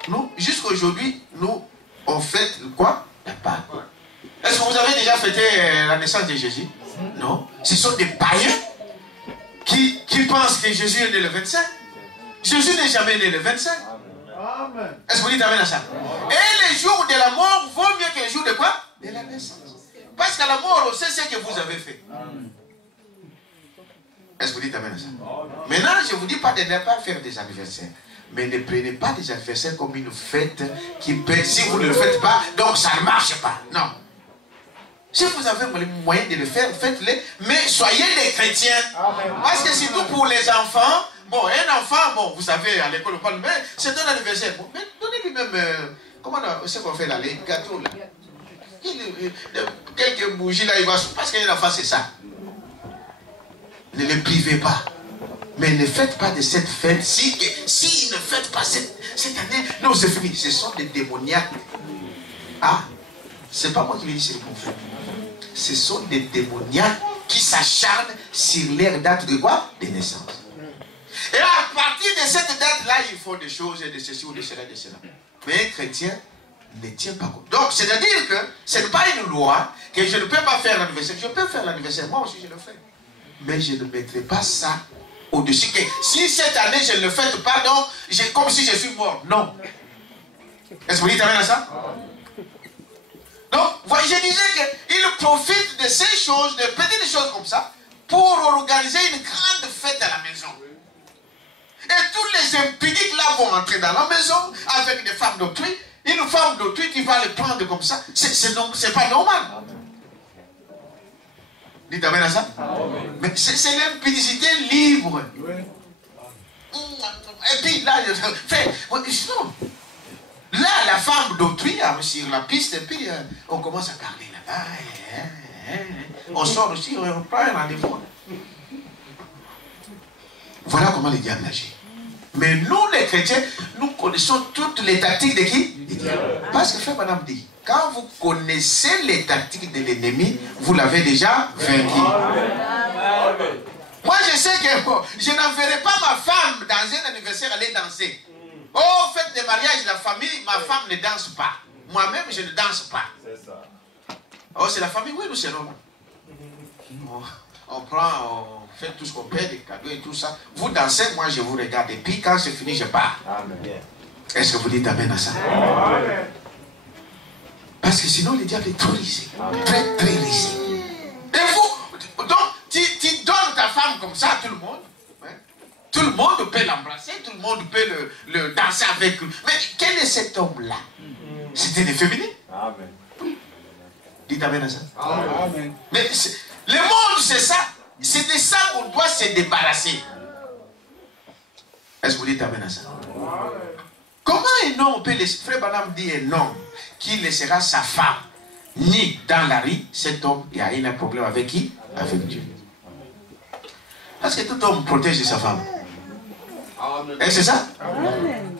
Nous, jusqu'aujourd'hui, nous, on fête quoi? La Pâque. Est-ce que vous avez déjà fêté la naissance de Jésus? Non. Ce sont des païens qui pensent que Jésus est né le 25. Jésus n'est jamais né le 25. Est-ce que vous dites amen à ça? Et les jours de la mort vaut mieux que les jours de quoi? De la naissance. Parce qu'à la mort, on sait ce que vous avez fait. Est-ce que vous dites amen à ça? Maintenant, je ne vous dis pas de ne pas faire des anniversaires. Mais ne prenez pas des anniversaires comme une fête qui peut, si vous ne le faites pas, donc ça ne marche pas. Non. Si vous avez le moyen de le faire, faites-le, mais soyez des chrétiens. Parce que surtout pour les enfants, bon, un enfant, bon, vous savez, à l'école, on parle, mais c'est un anniversaire. Bon, mais donnez-lui même, comment c'est qu'on fait là, les gâteaux là. Quelques bougies là, il va, parce qu'un enfant, c'est ça. Ne les privez pas. Mais ne faites pas de cette fête. Si ne faites pas cette année, non, c'est fini. Ce sont des démoniaques. Ah, c'est pas moi qui vais dire c'est le prophète. Ce sont des démoniaques qui s'acharnent sur leur date de quoi? De naissance. Et à partir de cette date-là, ils font des choses, de ceci ou de cela, de cela. Mais un chrétien ne tient pas compte. Donc, c'est-à-dire que ce n'est pas une loi que je ne peux pas faire l'anniversaire. Je peux faire l'anniversaire, moi aussi je le fais. Mais je ne mettrai pas ça au-dessus. Si cette année je ne le fais pas, donc, comme si je suis mort. Non. Est-ce que vous dites amen à ça? Donc, je disais qu'il profite de ces choses, de petites choses comme ça, pour organiser une grande fête à la maison. Et tous les impudiques là vont entrer dans la maison avec des femmes d'autrui. Une femme d'autrui, tu vas les prendre comme ça. C'est pas normal. Dites amen à ça? Mais c'est l'impudicité libre. Et puis là, non. Là, la femme d'autrui sur la piste, et puis on commence à parler là-bas. On sort aussi, on prend un rendez-vous. Voilà comment les diables agissent. Mais nous, les chrétiens, nous connaissons toutes les tactiques de qui? Des diables. Parce que frère madame dit, quand vous connaissez les tactiques de l'ennemi, vous l'avez déjà vaincu. Moi, je sais que bon, je n'enverrai pas ma femme dans un anniversaire aller danser. Oh, fête de mariage, la famille, ma femme ne danse pas. Moi-même, je ne danse pas. C'est ça. Oh, c'est la famille, oui, nous serons. On prend, on fait tout ce qu'on peut, des cadeaux et tout ça. Vous dansez, moi je vous regarde. Et puis quand c'est fini, je pars. Est-ce que vous dites amen à ça? Amen. Parce que sinon, le diable est trop risé. Très, très risé. Et vous, donc, tu donnes ta femme comme ça à tout le monde. Hein? Tout le monde peut l'embrasser, tout le monde peut le danser avec lui. Mais quel est cet homme-là? C'était des féminines. Amen. Oui. Dites amen à ça. Amen. Mais le monde, c'est ça. C'est de ça qu'on doit se débarrasser. Est-ce que vous dites amen à ça? Amen. Comment un homme peut laisser, frère Branham dit un homme qui laissera sa femme ni dans la rue, cet homme, il y a un problème avec qui? Avec Dieu. Parce que tout homme protège de sa femme. Et c'est ça? Amen.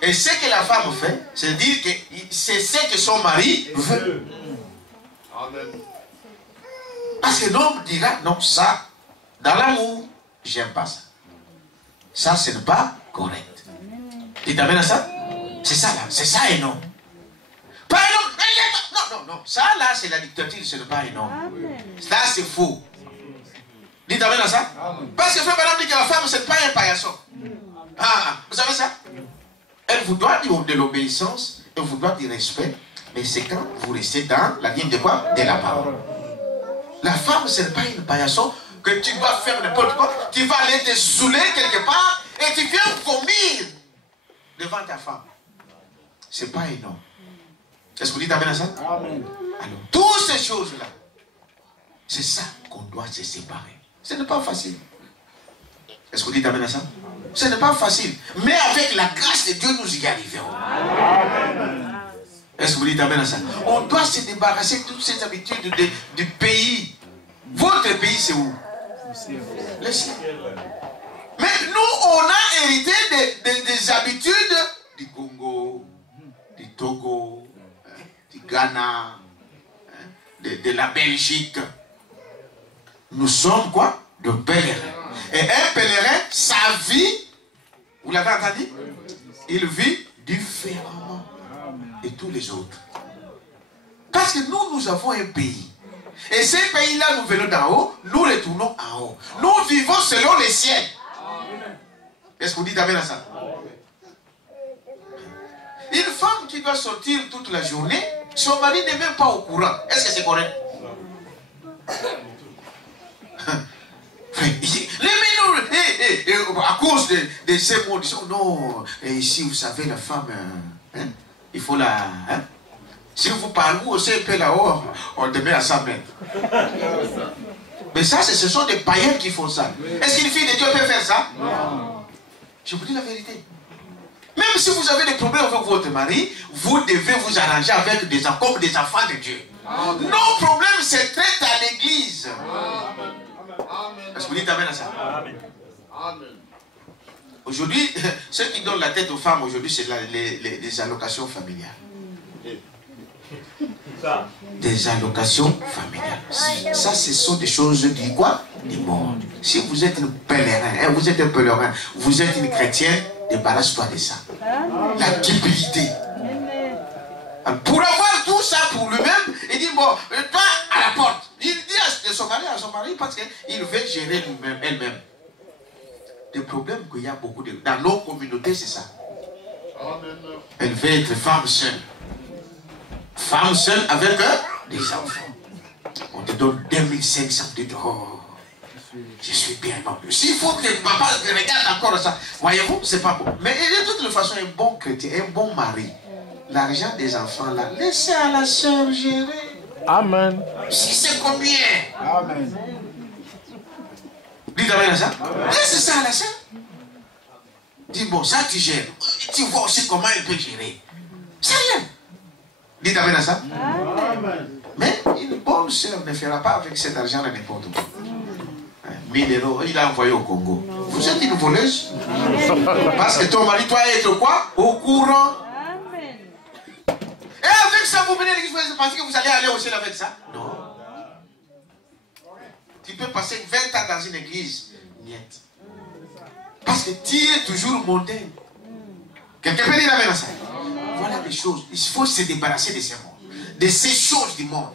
Et ce que la femme fait, c'est dire que c'est ce que son mari veut. Parce que l'homme dira, non, ça, dans l'amour, j'aime pas ça. Ça, ce n'est pas correct. Tu t'amènes à ça? C'est ça là, c'est ça et non. Pas un homme, non, ça là, c'est la dictature, ce n'est pas un homme. Là, c'est faux. Tu t'amènes à ça? Parce que frère Branham dit que la femme, ce n'est pas un paillasson. Ah, vous savez ça? Elle vous doit de l'obéissance, elle vous doit du respect, mais c'est quand vous restez dans la ligne de quoi? De la parole. La femme, ce n'est pas une paillasson que tu dois faire n'importe quoi, tu vas aller te saouler quelque part et tu viens vomir devant ta femme. C'est pas un homme. Est-ce que vous dites amen à ça? Amen. Alors, toutes ces choses-là, c'est ça qu'on doit se séparer. Ce n'est pas facile. Est-ce que vous dites amen à ça? Ce n'est pas facile. Mais avec la grâce de Dieu, nous y arriverons. Est-ce que vous dites amen à ça? On doit se débarrasser de toutes ces habitudes du pays. Votre pays, c'est où? Le ciel. Mais nous, on a hérité des habitudes du Congo, du Togo, du Ghana, de la Belgique. Nous sommes quoi? De pèlerins. Et un pèlerin, sa vie, vous l'avez entendu? Il vit différemment de tous les autres. Parce que nous avons un pays. Et ce pays-là, nous venons d'en haut, nous retournons en haut. Nous vivons selon les ciels. Est-ce que vous dites amen à ça? Une femme qui doit sortir toute la journée, son mari n'est même pas au courant. Est-ce que c'est correct? À cause de ces mots, disons, non, et ici, vous savez, la femme, il faut la... si vous parlez aussi un peu là-haut, on te met à 100 mètres. Mais ça, ce sont des païens qui font ça. Est-ce qu'une fille de Dieu peut faire ça? Non. Je vous dis la vérité. Même si vous avez des problèmes avec votre mari, vous devez vous arranger avec des enfants comme des enfants de Dieu. Amen. Nos problèmes se traitent à l'église. Est-ce que vous dites amen à ça? Amen. Aujourd'hui, ceux qui donnent la tête aux femmes aujourd'hui, c'est les allocations familiales. Des allocations familiales. Ça, ce sont des choses du quoi? Du monde. Si vous êtes un pèlerin, vous êtes un pèlerin, vous êtes une chrétienne, débarrasse-toi de ça. La cupidité. Pour avoir tout ça pour lui-même, il dit, bon, toi, à la porte. Il dit à son mari parce qu'il veut gérer lui-même, elle-même. Le problème qu'il y a beaucoup dans nos communautés, c'est ça. Elle veut être femme seule. Femme seule avec des enfants. On te donne 2500 de oh, je suis bien bon. S'il faut que papa regarde encore ça, voyez-vous, c'est pas bon. Mais de toute façon, un bon chrétien, un bon mari, l'argent des enfants là, laissez à la soeur gérer. Amen. Si c'est combien? Amen. Dites amen à ça. Laissez ça à la soeur. Dis bon, ça tu gères. Tu vois aussi comment elle peut gérer. C'est rien. Dites amen à ça. Amen. Mais une bonne soeur ne fera pas avec cet argent de n'importe où. 1000 €, il a envoyé au Congo. Vous êtes une voleuse. Parce que ton mari doit être quoi? Au courant. Amen. Et avec ça, vous venez à l'église, vous pensez que vous allez aller au ciel avec ça? Non. Tu peux passer 20 ans dans une église. Niet. Parce que tu es toujours mondain. Quelqu'un peut dire amen à ça? Voilà des choses. Il faut se débarrasser de ces mondes, de ces choses du monde.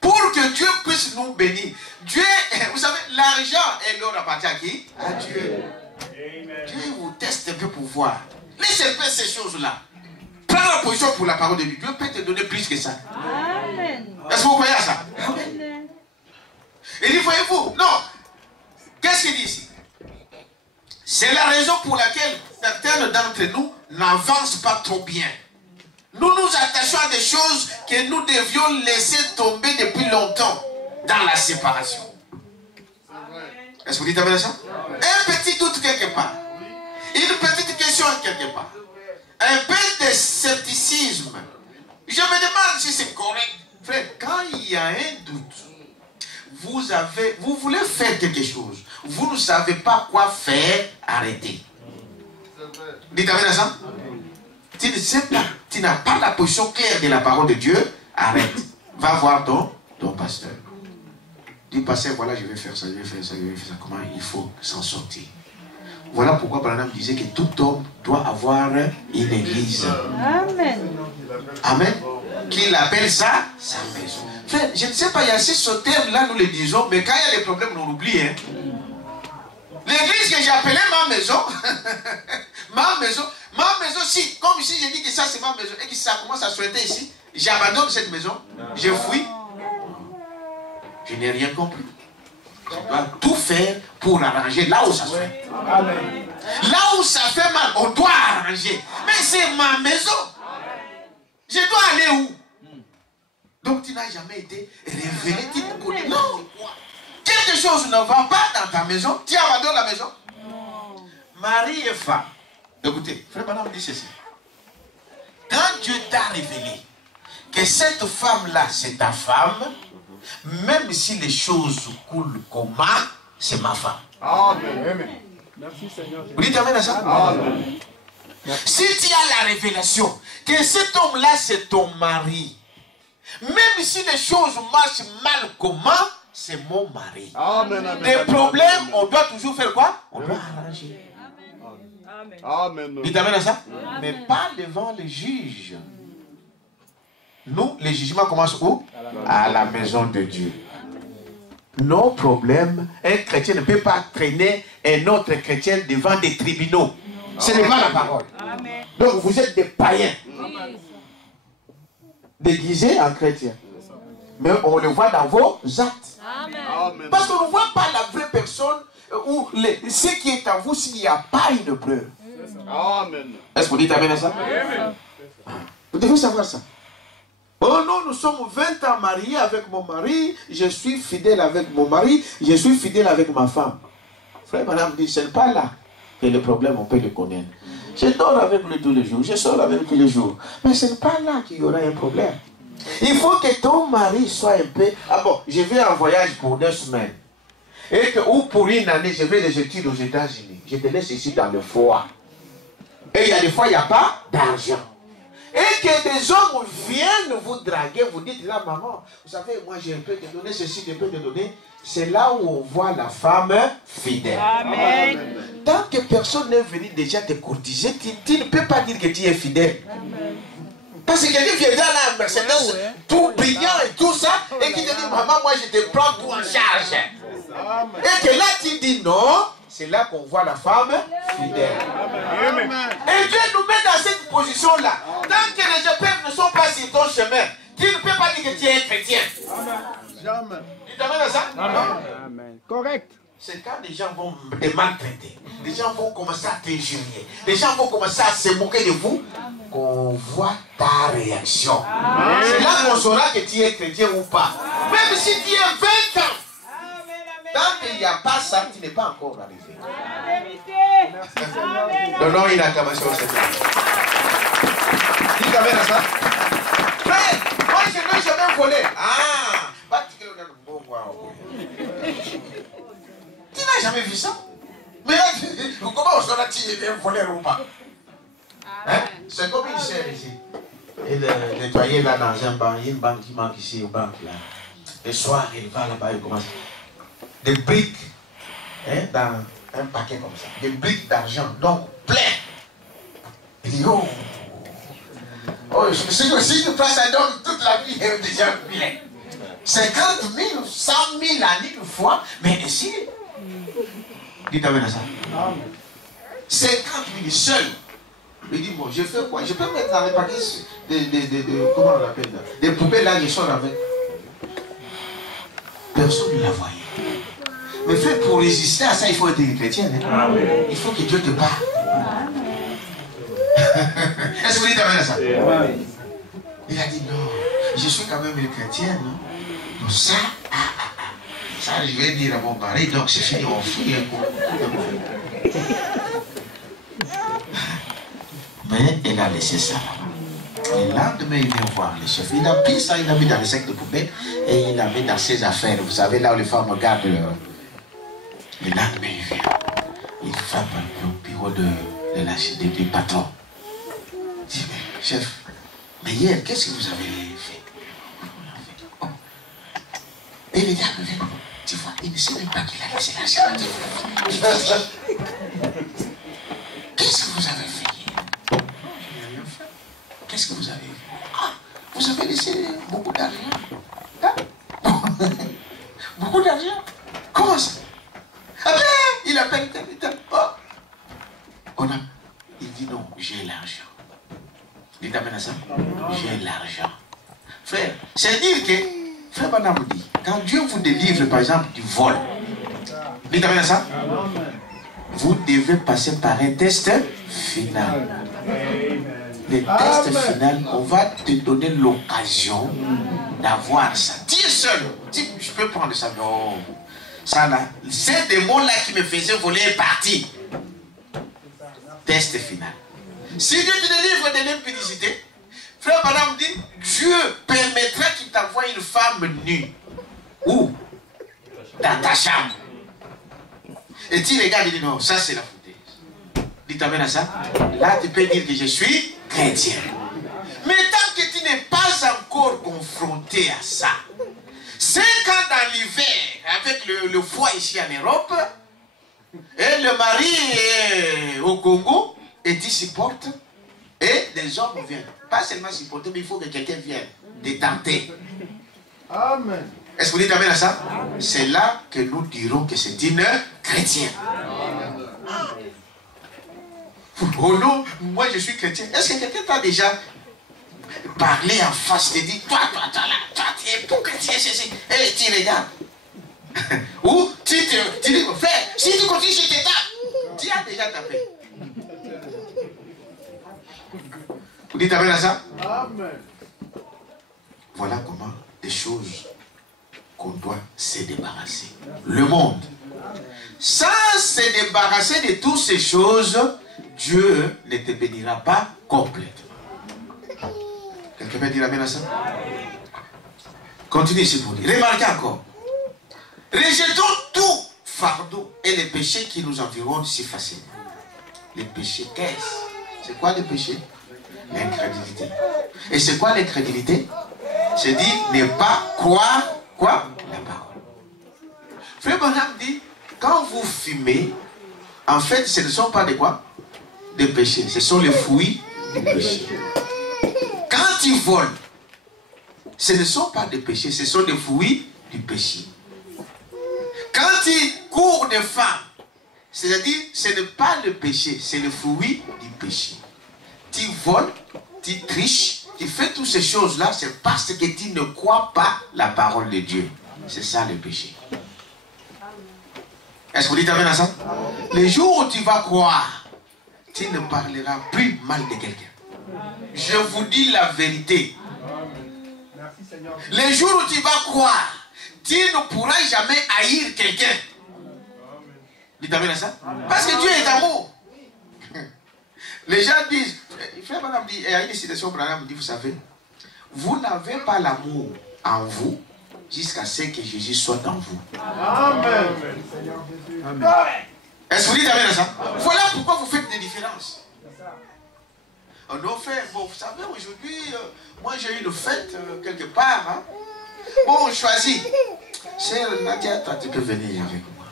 Pour que Dieu puisse nous bénir. Dieu, vous savez, l'argent et l'or appartient à qui? À Dieu. Dieu vous teste un peu pour voir. Laissez faire ces choses-là. Prends la position pour la parole de Dieu. Dieu peut te donner plus que ça. Amen. Est-ce que vous croyez à ça? Amen. Il dit, voyez-vous, non. Qu'est-ce qu'il dit ici? C'est la raison pour laquelle certains d'entre nous n'avancent pas trop bien. Nous nous attachons à des choses que nous devions laisser tomber depuis longtemps dans la séparation. Est-ce que vous dites amen à ça? Un petit doute quelque part. Une petite question quelque part. Un peu de scepticisme. Je me demande si c'est correct. Frère, quand il y a un doute, vous voulez faire quelque chose. Vous ne savez pas quoi faire, arrêtez. Dites amen à ça? tu ne sais pas, tu n'as pas la position claire de la parole de Dieu, arrête. Va voir ton pasteur. Dis, pasteur, voilà, je vais faire ça, je vais faire ça, je vais faire ça. Comment il faut s'en sortir. Voilà pourquoi Branham disait que tout homme doit avoir une église. Amen. Amen. Qu'il appelle ça sa maison. Frère, je ne sais pas, il y a ce terme-là, nous le disons, mais quand il y a des problèmes, on l'oublie. Hein. L'église que j'ai appelée ma maison, ma maison, si, comme si je dis que ça c'est ma maison et que ça commence à souhaiter ici, j'abandonne cette maison, je fuis. Je n'ai rien compris. Je dois tout faire pour arranger là où ça fait. Là où ça fait mal, on doit arranger. Mais c'est ma maison. Je dois aller où? Donc tu n'as jamais été révélé, tu ne connais pas. Non. Quelque chose ne va pas dans ta maison, tu abandonnes la maison. Mari et femme. Écoutez, frère Branham dit ceci. Quand Dieu t'a révélé que cette femme-là, c'est ta femme, même si les choses coulent comme moi, c'est ma femme. Amen. Merci Seigneur. Vous dites amen à ça? Amen. Si tu as la révélation que cet homme-là, c'est ton mari, même si les choses marchent mal comme moi, c'est mon mari. Amen. Des problèmes, on doit toujours faire quoi? On doit arranger. Amen. Dites amen à ça? Mais pas devant les juges. Nous, les jugements commencent où? À la maison de Dieu. Nos problèmes, un chrétien ne peut pas traîner un autre chrétien devant des tribunaux. Ce n'est pas la parole. Donc vous êtes des païens. Déguisés en chrétiens. Mais on le voit dans vos actes. Parce qu'on ne voit pas la vraie personne ou ce qui est en vous s'il n'y a pas une preuve. Amen. Est-ce que vous dites amen à ça? Vous devez savoir ça. Oh non, nous sommes 20 ans mariés avec mon mari, je suis fidèle avec mon mari, je suis fidèle avec ma femme. Frère Branham dit, ce n'est pas là que le problème, on peut le connaître. Je dors avec lui tous les jours, je sors avec lui tous les jours. Mais ce n'est pas là qu'il y aura un problème. Il faut que ton mari soit un peu... Ah bon, je vais en voyage pour 2 semaines. Et que, ou pour une année, je vais des études aux États-Unis. Je te laisse ici dans le foie. Et il y a des fois, il n'y a pas d'argent. Et que des hommes viennent vous draguer, vous dites là, maman, vous savez, moi je peux te donner ceci, je peux te donner. C'est là où on voit la femme fidèle. Amen. Tant que personne n'est venu déjà te courtiser, tu ne peux pas dire que tu es fidèle. Parce que quelqu'un viendra là, Mercedes, tout brillant et tout ça, et qui te dit, maman, moi je te prends tout en charge. Et que là tu dis non. C'est là qu'on voit la femme fidèle. Et Dieu nous met dans cette position-là. Tant que les épreuves ne sont pas sur ton chemin, tu ne peux pas dire que tu es chrétien. Jamais. Tu t'amènes à ça? Amen. Correct. C'est quand les gens vont te maltraiter, les gens vont commencer à t'injurier, les gens vont commencer à se moquer de vous, qu'on voit ta réaction. C'est là qu'on saura que tu es chrétien ou pas. Même si tu es 20 ans. Tant qu'il n'y a pas ça, tu n'es pas encore arrivé. Donnons une acclamation au Seigneur. Dites amen à ça. Frère, moi je n'ai jamais volé. Ah, tu n'as jamais vu ça? Mais là, comment on saura si tu es un voleur ou pas? Hein? C'est comme une sœur ici. Elle est nettoyée là dans un banc. Il y a une banque qui manque ici au banc là. Le soir, il va là-bas, il commence. Des briques, hein, dans un paquet comme ça, des briques d'argent, donc plein. Il dit, oh, si tu prends ça, donc toute la vie est déjà pleine. 50 000, 100 000 à une fois, mais ici, dites amen à ça. 50 000 seul. Il dit, bon, je fais quoi? Je peux mettre dans les paquets comment on l'appelle là? Des poubelles là, je sors avec. Personne ne la voyait. Mais frère, pour résister à ça, il faut être chrétien. Hein? Il faut que Dieu te parle. Est-ce que vous dites amen à ça? Il a dit non, je suis quand même un chrétien. Non? Donc ça, ça je vais dire à mon mari, donc c'est fini, on fuit un coup. Mais elle a laissé ça là-bas. Le lendemain, il vient voir le chef. Il a pris ça, il l'a mis dans le sac de poubelle et il l'a mis dans ses affaires. Vous savez, là où les femmes regardent. Le lendemain, il vient. Il frappe au bureau du patron. Je dis, mais chef, mais hier, qu'est-ce que vous avez fait? Oh. Et le diable vient, tu vois, il ne sait même pas qu'il a laissé l'argent. Qu'est-ce que vous avez fait hier? Qu'est-ce que vous avez fait? Ah, vous avez laissé beaucoup d'argent. Hein? Beaucoup d'argent? Comment ça? Après, il appelle tel. Oh. Il dit non, j'ai l'argent. Dites amen à ça. J'ai l'argent. Frère, c'est dire que, frère Banam dit, quand Dieu vous délivre par exemple du vol, dites amen à ça. Vous devez passer par un test final. Le test final, on va te donner l'occasion d'avoir ça. Dis seul. Dis, je peux prendre ça. Non. Ça là, ces démons-là qui me faisaient voler est parti. Test final. Si Dieu te délivre de l'impudicité, frère Madame dit, Dieu permettra qu'il t'envoie une femme nue. Où? Dans ta chambre. Et tu regardes et dis non, ça c'est la foutaise. Dis amen à ça. Là tu peux dire que je suis chrétien. Mais tant que tu n'es pas encore confronté à ça, c'est quand dans l'hiver, avec le froid ici en Europe, et le mari est au Congo, et tu supportes, et les hommes viennent. Pas seulement supporter, mais il faut que quelqu'un vienne détenter. Amen. Est-ce que vous dites amen à ça? C'est là que nous dirons que c'est une chrétienne. Oh non, moi je suis chrétien. Est-ce que quelqu'un t'a déjà parlé en face, te dit, toi, tu es pour chrétien, et tu regardes. Ou tu dis, frère, si tu continues, je te tape. Tu as déjà tapé. Vous dites amen à ça? Amen. Voilà comment des choses qu'on doit se débarrasser. Le monde, sans se débarrasser de toutes ces choses, Dieu ne te bénira pas complètement. Quelqu'un peut dire amen à ça? Continue s'il vous plaît. Remarquez encore. Rejetons tout fardeau et les péchés qui nous environnent si facilement. Les péchés, qu'est-ce? C'est quoi les péchés? L'incrédulité. Et c'est quoi l'incrédulité? C'est dire ne pas croire quoi? La parole. Frère Branham dit, quand vous fumez, en fait, ce ne sont pas des quoi? Des péchés. Ce sont les fruits du péché. Quand tu voles, ce ne sont pas des péchés, ce sont des fruits du péché. Quand tu cours des femmes, c'est-à-dire, ce n'est pas le péché, c'est le fruit du péché. Tu voles, tu triches, tu fais toutes ces choses-là, c'est parce que tu ne crois pas la parole de Dieu. C'est ça le péché. Est-ce que vous dites amen à ça? Les jours où tu vas croire, tu ne parleras plus mal de quelqu'un. Je vous dis la vérité. Les jours où tu vas croire, tu ne pourras jamais haïr quelqu'un. Dites amen à ça? Parce que Dieu est amour. Les gens disent, frère Branham dit, et à une citation, Branham dit, vous savez, vous n'avez pas l'amour en vous jusqu'à ce que Jésus soit en vous. Amen. Est-ce que vous dites amen à ça? Voilà pourquoi vous faites des différences. Non, frère, bon, vous savez, aujourd'hui, moi j'ai eu une fête quelque part. Hein. Bon, on choisit. Sœur Nadia, toi tu peux venir avec moi.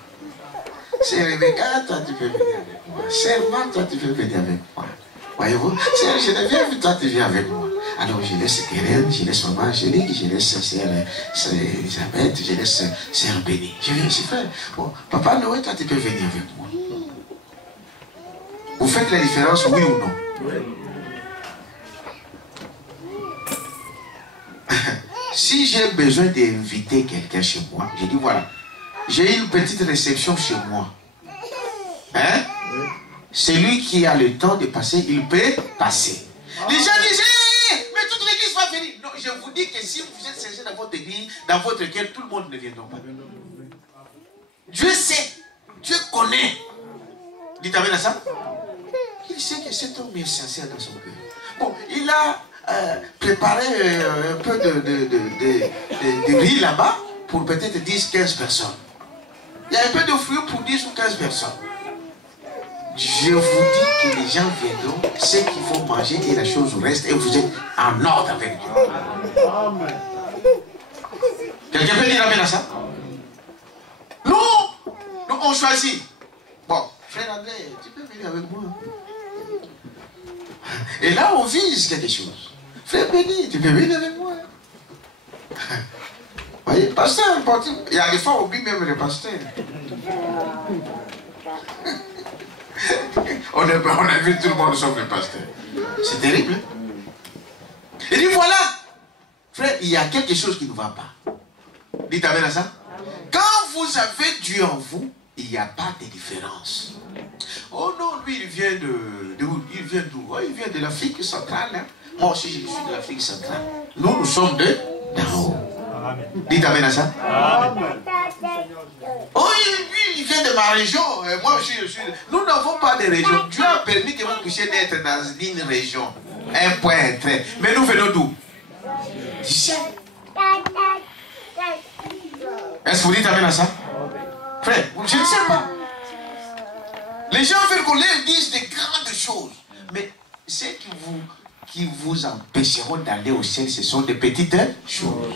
Sœur Rebecca, toi tu peux venir avec moi. Sœur Marc, toi tu peux venir avec moi. Voyez-vous? Sœur Geneviève, toi tu viens avec moi. Alors je laisse Keren, je laisse maman Angélique, je laisse sœur Elisabeth, je laisse sœur Béni. Je viens ici, frère. Bon, papa Noé, toi tu peux venir avec moi. Vous faites la différence, oui ou non? Oui. Si j'ai besoin d'inviter quelqu'un chez moi, je dis voilà, j'ai une petite réception chez moi. Hein? Celui qui a le temps de passer, il peut passer. Les gens disent, mais toute l'église va venir. Non, je vous dis que si vous êtes sincère dans votre église, dans votre cœur, tout le monde ne viendra pas. Dieu sait, Dieu connaît. Dites amen à ça. Il sait que cet homme est sincère dans son cœur. Bon, il a préparé un peu de riz là-bas pour peut-être 10-15 personnes. Il y a un peu de fruits pour 10 ou 15 personnes. je vous dis que les gens viendront, ceux qui vont manger et la chose reste, et vous êtes en ordre avec Dieu. Amen. Quelqu'un peut dire amen à ça? Nous, on choisit. Bon, frère André, tu peux venir avec moi. Et là, on vise quelque chose. Frère Béni, tu peux venir avec moi. Vous voyez, pasteur, il y a des fois, on oublie même le pasteur. On a vu tout le monde sauf le pasteur. C'est terrible. Il dit voilà, frère, il y a quelque chose qui ne va pas. Dites amen à ça. Quand vous avez Dieu en vous, il n'y a pas de différence. Oh non, lui, il vient d'où? Il vient d'où? Oh, il vient de l'Afrique centrale. Hein? Moi aussi, je suis de l'Afrique centrale. Nous sommes d'en haut. Dites amen à ça. Amen. Oh, lui, il vient de ma région. Moi aussi, je suis. Nous n'avons pas de région. Dieu a permis que vous puissiez naître dans une région. Un point, un trait. Mais nous venons d'où? Du ciel. Est-ce que vous dites amen à ça? Frère, je ne sais pas. Les gens veulent qu'on leur dise des grandes choses. Mais ce qui vous empêcheront d'aller au ciel, ce sont des petites choses.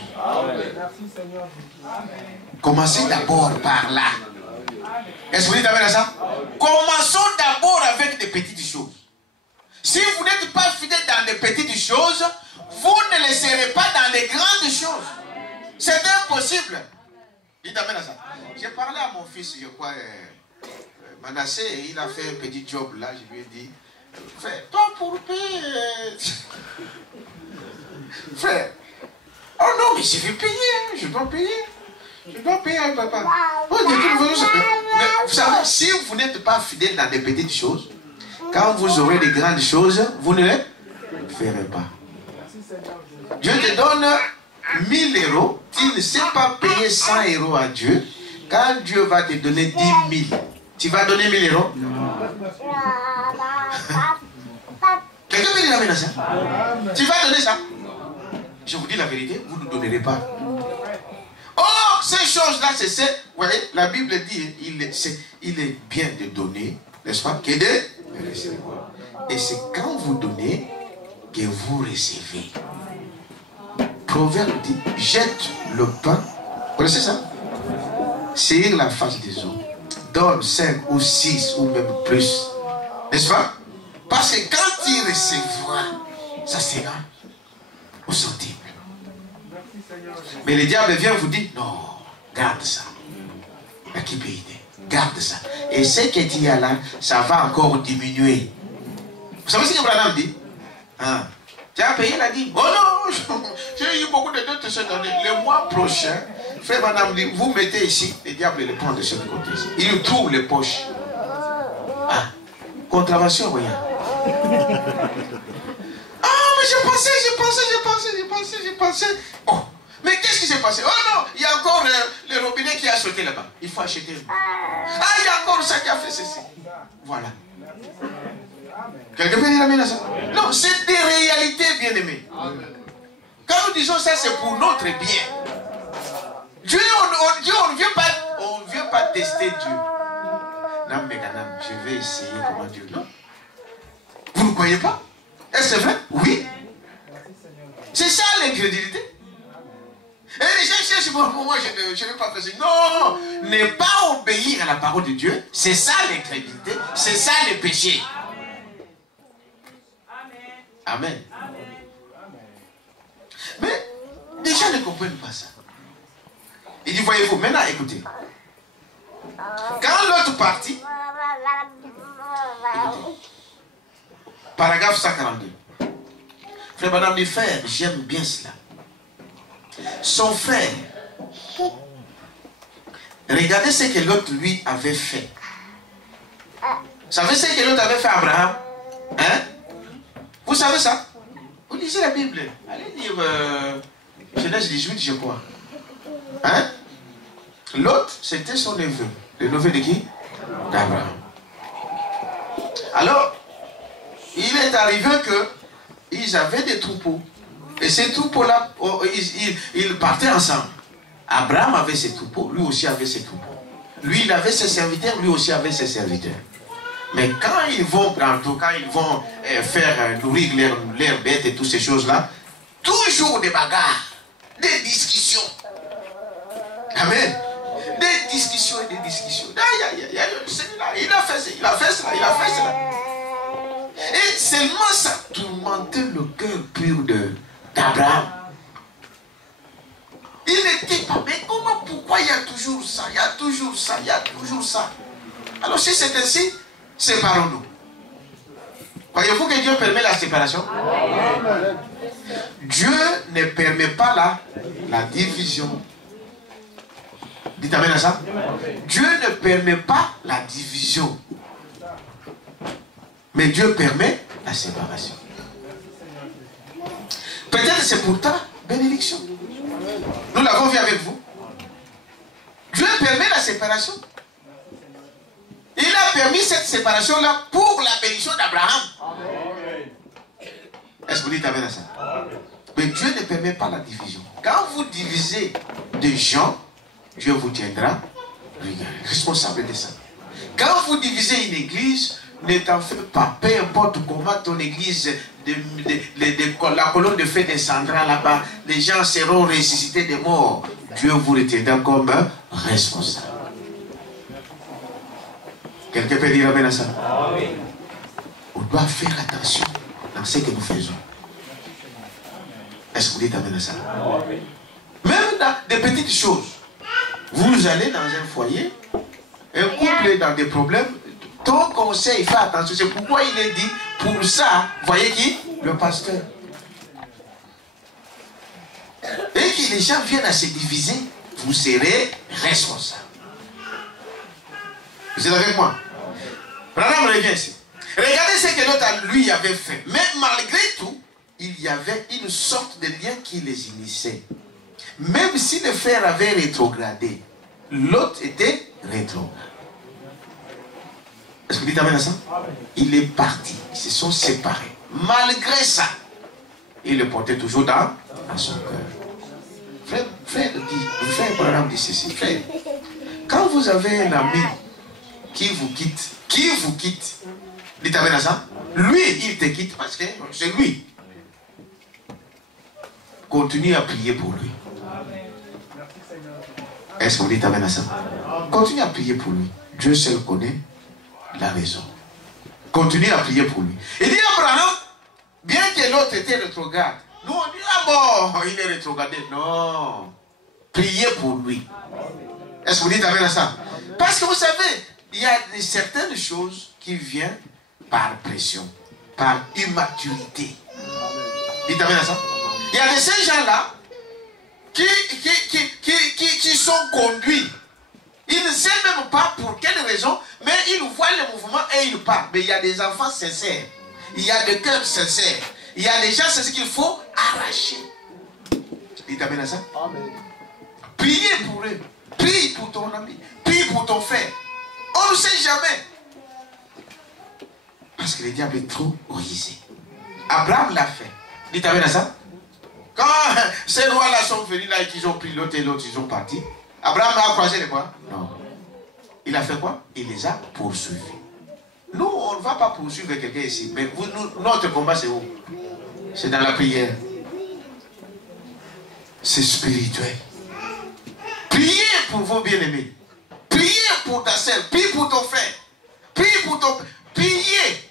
Commencez d'abord par là. Est-ce que vous dites amen à ça? Commençons d'abord avec des petites choses. Si vous n'êtes pas fidèle dans des petites choses, vous ne les serez pas dans les grandes choses. C'est impossible. Dites amen à ça. J'ai parlé à mon fils, je crois, Manassé, il a fait un petit job là, je lui ai dit, frère, pas pour payer. Frère, oh non, mais je vais payer, je dois payer. Je dois payer un papa. Oh, mais vous savez, si vous n'êtes pas fidèle dans des petites choses, quand vous aurez des grandes choses, vous ne les ferez pas. Dieu te donne 1000 euros, tu ne sais pas payer 100 euros à Dieu. Quand Dieu va te donner 10 000, tu vas donner 1000 euros? Quelqu'un peut dire amen à ça? Tu vas donner ça? Je vous dis la vérité, vous ne donnerez pas. Oh, ces choses-là, c'est ça. Vous voyez, la Bible dit, il est bien de donner, n'est-ce pas, que de recevoir. Et c'est quand vous donnez que vous recevez. Proverbe dit, jette le pain, vous connaissez ça? Sur la face des eaux. Donne 5 ou 6 ou même plus. N'est-ce pas? Parce que quand il recevra, ça sera au centime. Mais le diable vient vous dire, non, garde ça. La kipéité, garde ça. Et ce que tu as là, ça va encore diminuer. Vous savez ce que Branham dit? Hein? Tu as payé la dîme? Oh non, j'ai eu beaucoup de dettes cette année. Le mois prochain, frère Branham dit, vous mettez ici, le diable le prend de ce côté. Il nous trouve les poches. Ah, contravention, regarde. Ah, mais j'ai pensé. Oh, mais qu'est-ce qui s'est passé? Oh non, il y a encore le robinet qui a sauté là-bas. Il faut acheter. Ah, il y a encore ça qui a fait ceci. Voilà. Quelqu'un peut dire amen à ça? Non, c'est des réalités, bien-aimés. Quand nous disons ça, c'est pour notre bien. Dieu, on ne vient pas tester Dieu. Non, mais madame, je vais essayer comment Dieu. Non. Vous ne croyez pas? Est-ce que c'est vrai? Oui. C'est ça l'incrédulité. Et les gens cherchent, moi je ne vais pas faire ça. Non, ne pas obéir à la parole de Dieu, c'est ça l'incrédulité, c'est ça le péché. Amen. Mais les gens ne comprennent pas ça. Il dit, voyez-vous, maintenant écoutez. Quand l'autre partit, écoutez, paragraphe 142. Frère Madame dit, frère, j'aime bien cela. Son frère, regardez ce que l'autre lui avait fait. Vous savez ce que l'autre avait fait à Abraham? Hein? Vous savez ça? Vous lisez la Bible. Allez lire Genèse 18, je crois. Hein? L'autre, c'était son neveu. Le neveu de qui? D'Abraham. Alors, il est arrivé qu'ils avaient des troupeaux. Et ces troupeaux-là, ils partaient ensemble. Abraham avait ses troupeaux, lui aussi avait ses troupeaux. Lui, il avait ses serviteurs, lui aussi avait ses serviteurs. Mais quand ils vont prendre, quand ils vont faire nourrir leurs bêtes et toutes ces choses-là, toujours des bagarres, des discussions. Amen. Des discussions et des discussions. Il a fait ça, il a fait cela, il a fait cela. Et seulement ça tourmentait le cœur pur d'Abraham. Il n'était pas, mais comment, pourquoi il y a toujours ça, il y a toujours ça, il y a toujours ça. Alors si c'est ainsi, séparons-nous. Croyez-vous que Dieu permet la séparation? Amen. Dieu ne permet pas la division. Dites amen à ça. Dieu ne permet pas la division. Mais Dieu permet la séparation. Peut-être c'est pour ta bénédiction. Nous l'avons vu avec vous. Dieu permet la séparation. Il a permis cette séparation-là pour la bénédiction d'Abraham. Est-ce que vous dites amen à ça? Mais Dieu ne permet pas la division. Quand vous divisez des gens, Dieu vous tiendra responsable de ça. Quand vous divisez une église, ne t'en fais pas. Peu importe comment ton église, la colonne de feu descendra là-bas, les gens seront ressuscités des morts. Dieu vous retiendra comme responsable. Quelqu'un peut dire amen à ça? On doit faire attention dans ce que nous faisons. Est-ce que vous dites amen à ça? Même dans des petites choses. Vous allez dans un foyer, un couple est dans des problèmes, ton conseil, fais attention. C'est pourquoi il est dit, pour ça, voyez qui? Le pasteur. Et que les gens viennent à se diviser, vous serez responsable. Vous êtes avec moi? Branham revient ici. Regardez ce que l'autre lui avait fait. Mais malgré tout, il y avait une sorte de lien qui les unissait. Même si le frère avait rétrogradé, l'autre était rétrograde. Est-ce que vous dites amen à ça? Il est parti. Ils se sont séparés. Malgré ça, il le portait toujours dans son cœur. Frère dit, frère Branham dit ceci. Frère, quand vous avez un ami qui vous quitte, dites amen à ça. Lui, il te quitte parce que c'est lui. Continue à prier pour lui. Est-ce que vous dites amen à ça? Continue à prier pour lui. Dieu seul connaît la raison. Continue à prier pour lui. Il dit Abraham, bien que l'autre était rétrograde, nous on dit, ah bon, il est rétrogradé. Non. Priez pour lui. Est-ce que vous dites amen à ça? Parce que vous savez, il y a certaines choses qui viennent par pression, par immaturité. Dites amen à ça? Il y a de ces gens-là qui sont conduits. Ils ne savent même pas pour quelle raison, mais ils voient le mouvement et ils partent. Mais il y a des enfants sincères. Il y a des cœurs sincères. Il y a des gens sincères qu'il faut arracher. Dites amen à ça? Amen. Priez pour eux. Prie pour ton ami. Prie pour ton frère. On ne sait jamais. Parce que le diable est trop rusé. Abraham l'a fait. Dites amen à ça? Quand ces rois-là sont venus là et qu'ils ont pris l'autre et l'autre, ils ont parti. Abraham a croisé les quoi? Non. Il a fait quoi? Il les a poursuivis. Nous, on ne va pas poursuivre quelqu'un ici. Mais vous, notre combat, c'est où? C'est dans la prière. C'est spirituel. Priez pour vos bien-aimés. Priez pour ta sœur. Priez pour ton frère. Priez pour ton... Priez.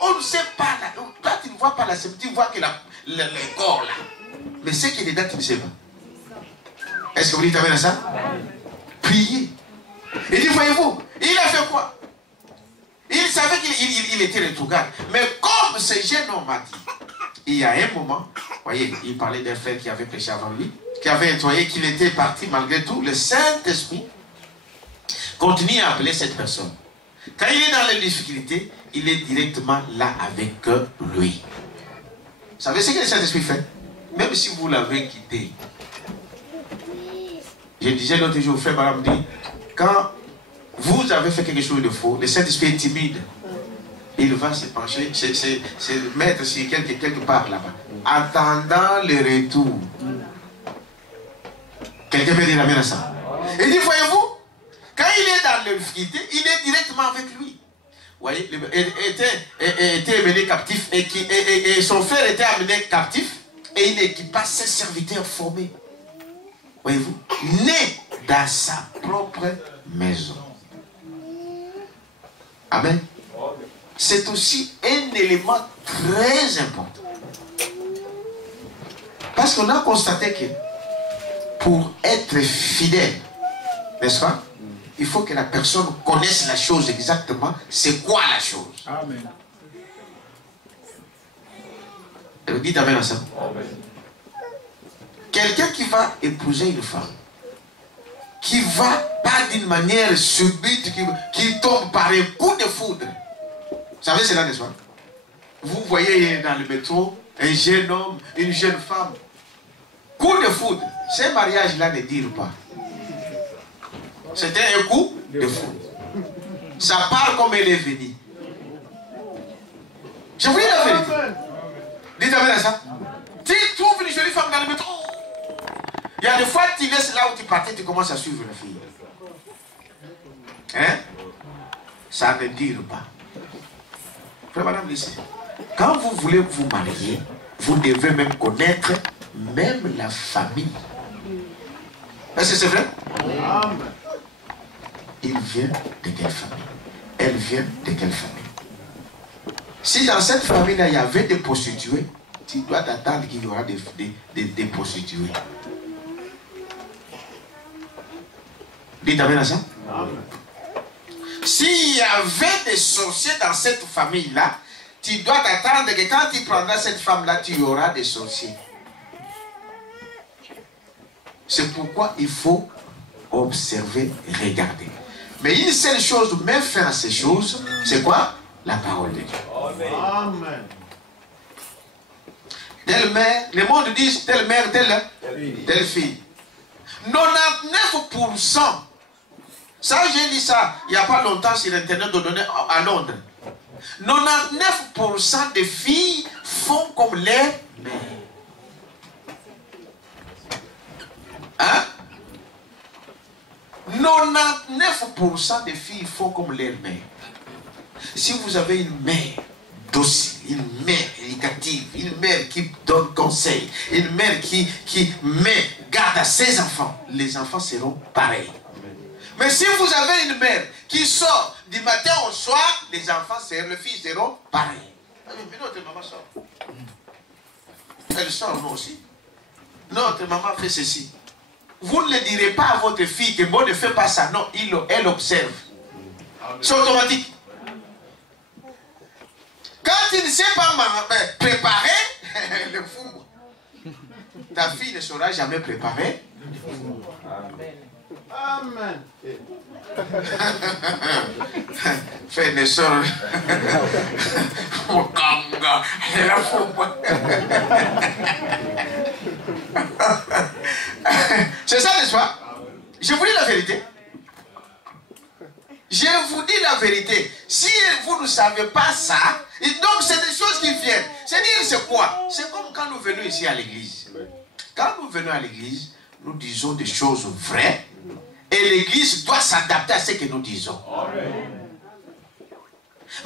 On ne sait pas là. Toi, tu ne vois pas là. Tu vois que le corps là. Mais ce qui est dedans, tu ne sais pas. Est-ce que vous dites amen à ça? Priez. Il dit, voyez-vous, il a fait quoi? Il savait qu'il était rétrograde. Mais comme ce jeune homme a dit, il y a un moment, voyez, il parlait d'un frère qui avait péché avant lui, qui avait nettoyé, qu'il était parti malgré tout. Le Saint-Esprit continue à appeler cette personne. Quand il est dans les difficultés, il est directement là avec lui. Vous savez ce que le Saint-Esprit fait? Même si vous l'avez quitté. Je disais l'autre jour, frère Madame dit, quand vous avez fait quelque chose de faux, le Saint-Esprit est timide. Il va se pencher, se mettre sur quelque part là-bas, attendant le retour. Quelqu'un peut dire amen à ça? Il dit, voyez-vous, quand il est dans le difficulté, il est directement avec lui. voyez, était amené captif et son frère était amené captif et il n'équipa ses serviteurs formés. Voyez-vous, né dans sa propre maison. Amen. C'est aussi un élément très important. Parce qu'on a constaté que pour être fidèle, n'est-ce pas, il faut que la personne connaisse la chose exactement. C'est quoi la chose? Amen. Et dites amen à ça. Quelqu'un qui va épouser une femme, qui va pas d'une manière subite, qui tombe par un coup de foudre. Vous savez cela, n'est-ce pas? Vous voyez dans le métro un jeune homme, une jeune femme. Coup de foudre. Ce mariage-là ne dure pas. C'était un coup de foudre. Ça part comme elle est venue. Je vous dis la vérité. Dites amen à ça. Tu trouves une jolie femme dans le métro. Il y a des fois, tu laisses là où tu partais, tu commences à suivre la fille. Hein? Ça ne dure pas. Frère, madame, ici. Quand vous voulez vous marier, vous devez même connaître même la famille. Est-ce que c'est vrai? Amen. Il vient de quelle famille? Elle vient de quelle famille? Si dans cette famille-là, il y avait des prostituées, tu dois t'attendre qu'il y aura des prostituées. Dites amen à ça. Amen. S'il y avait des sorciers dans cette famille-là, tu dois t'attendre que quand tu prendras cette femme-là, tu auras des sorciers. C'est pourquoi il faut observer, regarder. Mais une seule chose, même faire ces choses, c'est quoi? La parole de Dieu. Amen. Telle mère, le monde dit telle mère, telle fille. 99%. Ça, j'ai dit ça il n'y a pas longtemps sur Internet à Londres. 99% des filles font comme les mères. Hein? 99% des filles font comme leur mère. Si vous avez une mère docile, une mère éducative, une mère qui donne conseil, une mère qui met garde à ses enfants, les enfants seront pareils. Mais si vous avez une mère qui sort du matin au soir, les enfants, les filles seront pareils. Mais notre maman sort. Elle sort, nous aussi. Notre maman fait ceci. Vous ne le direz pas à votre fille que bon ne fait pas ça. Non, elle observe. C'est automatique. Quand il ne sait pas préparer, le fou. Ta fille ne sera jamais préparée. Amen. Fais ne sort. C'est ça, n'est-ce pas? Je vous dis la vérité. Je vous dis la vérité. Si vous ne savez pas ça, et donc c'est des choses qui viennent. C'est-à-dire, c'est quoi? C'est comme quand nous venons ici à l'église. Quand nous venons à l'église, nous disons des choses vraies. Et l'église doit s'adapter à ce que nous disons.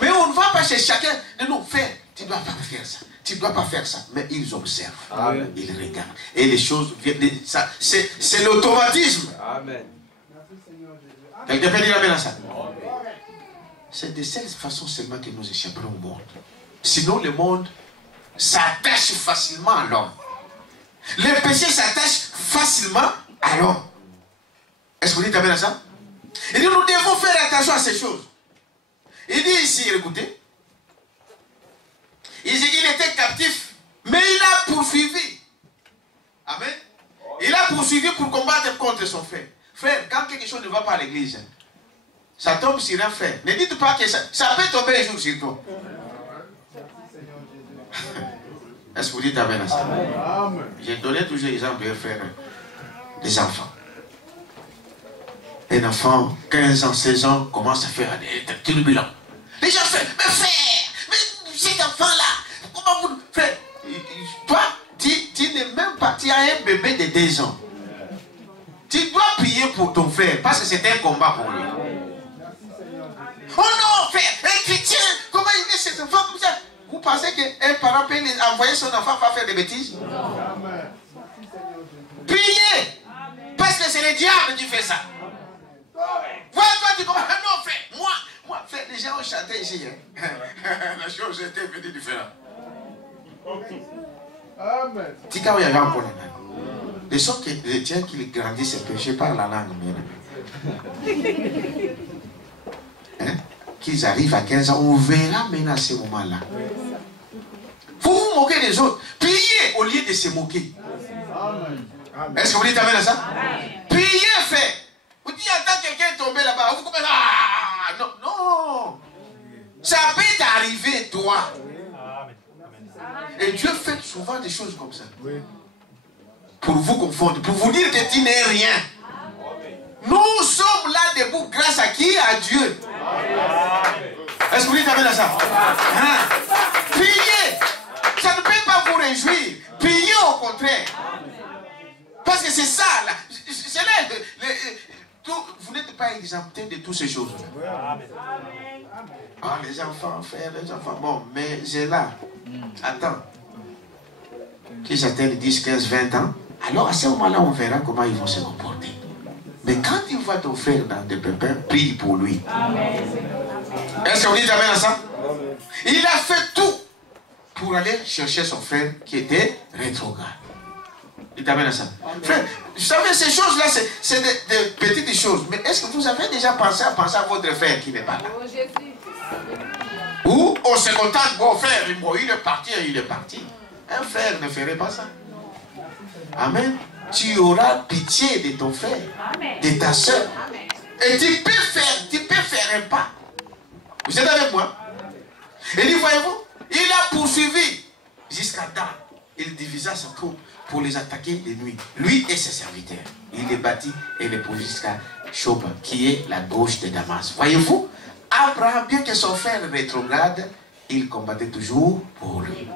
Mais on ne va pas chez chacun de nous faire. Tu ne dois pas faire ça. Tu ne dois pas faire ça. Mais ils observent. Amen. Ils regardent. Et les choses viennent. C'est l'automatisme. Amen. Quelqu'un peut dire amen à ça? C'est de cette façon seulement que nous échapperons au monde. Sinon, le monde s'attache facilement à l'homme. Le péché s'attache facilement à l'homme. Est-ce que vous dites amen à ça? Il dit, nous devons faire attention à ces choses. Il dit ici, écoutez. Il dit, il était captif, mais il a poursuivi. Amen. Il a poursuivi pour combattre contre son frère. Frère, quand quelque chose ne va pas à l'église, ça tombe sur un frère. Ne dites pas que ça peut tomber un jour sur toi. Est-ce que vous dites amen à ça? Amen. J'ai donné toujours l'exemple d'un frère, des enfants. Un enfant, 15 ans, 16 ans, commence à faire des turbulents. Les gens font, mais frère, mais cet enfant-là, comment vous... Frère, toi, tu n'es même pas, tu as un bébé de 2 ans. Tu dois prier pour ton frère, parce que c'est un combat pour lui. Oh non, frère, un chrétien, comment il met ses enfants comme ça? Vous pensez qu'un parent peut envoyer son enfant pour faire des bêtises? Amen. Priez. Parce que c'est le diable qui fait ça. Voilà, toi, tu commences. Non, frère, moi, frère, les gens ont chanté ici. Hein. La chose était venue différente. Amen. Tika, il y a un problème. Les gens qui tiennent qu'ils grandissent et péchent par la langue. Hein? Qu'ils arrivent à 15 ans, on verra maintenant à ce moment-là. Vous vous moquez des autres. Priez au lieu de se moquer. Amen. Est-ce que vous dites amen à ça? Priez, frère. Vous dites, attends, quelqu'un est tombé là-bas. Vous commencez, ah, non, non. Ça peut t'arriver, toi. Et Dieu fait souvent des choses comme ça. Pour vous confondre, pour vous dire que tu n'es rien. Nous sommes là debout grâce à qui? À Dieu. Est-ce que vous dites amen à ça? Hein? Priez. Ça ne peut pas vous réjouir. Priez au contraire. Parce que c'est ça, là. C'est là, vous n'êtes pas exempté de toutes ces choses. Ah, les enfants, frère, les enfants. Bon, mais c'est là. Attends. Qu'ils atteignent 10, 15, 20 ans. Alors à ce moment-là, on verra comment ils vont se comporter. Mais quand tu vois ton frère dans des pépins, prie pour lui. Est-ce que vous dites amen à ça? Il a fait tout pour aller chercher son frère qui était rétrograde. Il t'amène à ça. Frère, vous savez, ces choses-là, c'est des petites choses. Mais est-ce que vous avez déjà pensé à votre frère qui n'est pas là? Ou on se contente, bon frère, il est parti, il est parti. Un frère ne ferait pas ça. Amen. Tu auras pitié de ton frère, de ta soeur. Et tu peux faire un pas. Vous êtes avec moi? Et dit, voyez-vous, il a poursuivi jusqu'à temps. Il divisa sa troupe pour les attaquer de nuit. Lui et ses serviteurs. Il les bâtit et les pousse jusqu'à Choba, qui est la gauche de Damas. Voyez-vous, Abraham, bien que son frère rétrograde, il combattait toujours pour lui.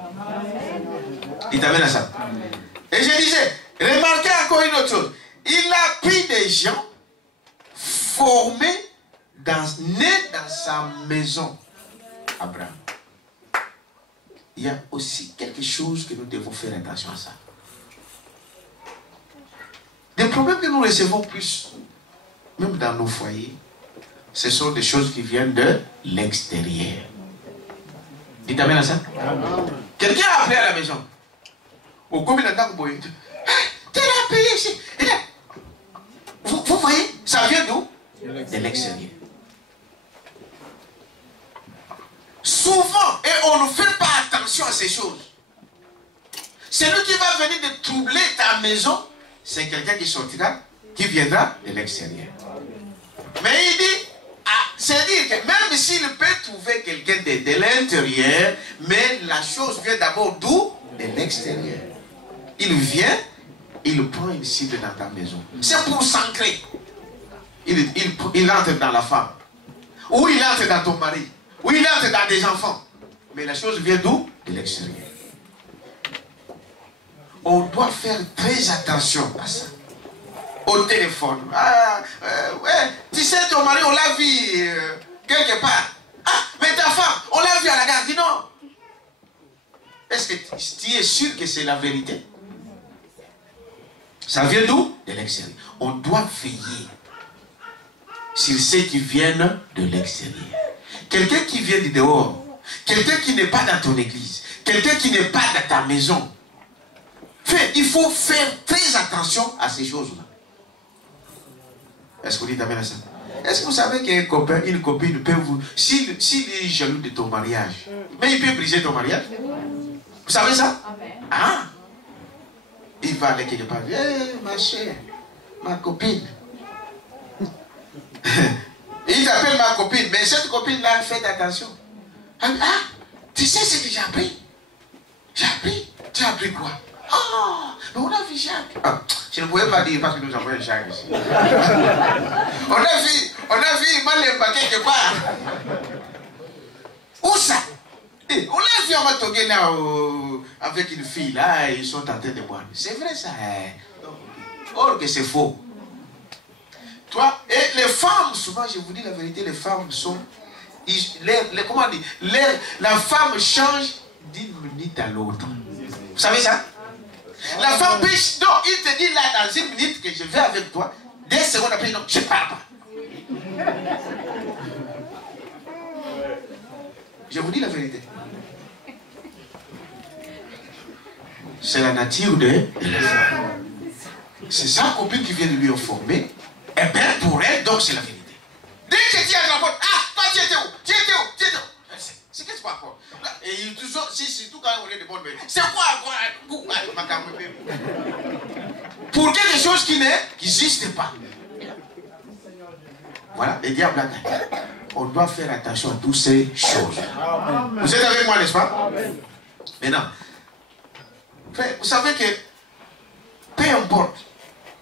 Il t'amène à ça. Et je disais, remarquez encore une autre chose. Il a pris des gens formés, nés dans sa maison. Abraham. Il y a aussi quelque chose que nous devons faire attention à ça. Les problèmes que nous recevons plus, même dans nos foyers, ce sont des choses qui viennent de l'extérieur. Il t'amène à ça? Quelqu'un a appelé à la maison. Au combien de temps vous voyez? Tu l'as appelé ici. Vous voyez, ça vient d'où? De l'extérieur. Souvent, et on ne fait pas attention à ces choses. Celui qui va venir de troubler ta maison, c'est quelqu'un qui sortira, qui viendra de l'extérieur. Mais il dit, c'est-à-dire que même s'il peut trouver quelqu'un de l'intérieur, mais la chose vient d'abord d'où? De l'extérieur. Il vient, il prend une cible dans ta maison. C'est pour s'ancrer. Il entre dans la femme. Ou il entre dans ton mari. Ou il entre dans des enfants. Mais la chose vient d'où? De l'extérieur. On doit faire très attention à ça. Au téléphone. Ouais, tu sais, ton mari, on l'a vu quelque part. Ah, mais ta femme, on l'a vu à la gare. Dis non. Est-ce que tu es sûr que c'est la vérité? Ça vient d'où? De l'extérieur. On doit veiller sur ceux qui viennent de l'extérieur. Quelqu'un qui vient du dehors, quelqu'un qui n'est pas dans ton église, quelqu'un qui n'est pas dans ta maison. Il faut faire très attention à ces choses-là. Est-ce que vous dites amen à ça? Est-ce que vous savez qu'un copain, une copine peut vous... S'il est jaloux de ton mariage, mais il peut briser ton mariage. Vous savez ça? Ah! Il va aller quelque part. Hey, ma chère, ma copine. Il t'appelle ma copine, mais cette copine-là, faites attention. Ah, tu sais ce que j'ai appris? J'ai appris. Tu as appris quoi? Ah, mais on a vu Jacques. Ah, je ne pouvais pas dire parce que nous avons Jacques ici. on a vu Malemba quelque part. Où ça? On l'a vu en Matogé là avec une fille là, ils sont en train de boire. C'est vrai ça. Or que c'est faux. Toi, et les femmes, souvent je vous dis la vérité, les femmes sont comment on dit, la femme change d'une minute à l'autre. Vous savez ça? La femme peut... Non, il te dit là dans une minute que je vais avec toi. 2 secondes après, non, je ne parle pas. Je vous dis la vérité. C'est la nature de la femme. C'est sa copine qui vient de lui informer. Et bien pour elle, donc c'est la vérité. Dès que tu es à la porte, ah, toi tu étais où? Tu étais où? Tu étais où? C'est qu'est-ce que c'est quoi? Et surtout quand on est de bonne veille. C'est quoi? Pour quelque chose qui n'existe pas. Voilà, les diables là. On doit faire attention à toutes ces choses. Amen. Vous êtes avec moi, n'est-ce pas? Amen. Maintenant, vous savez que peu importe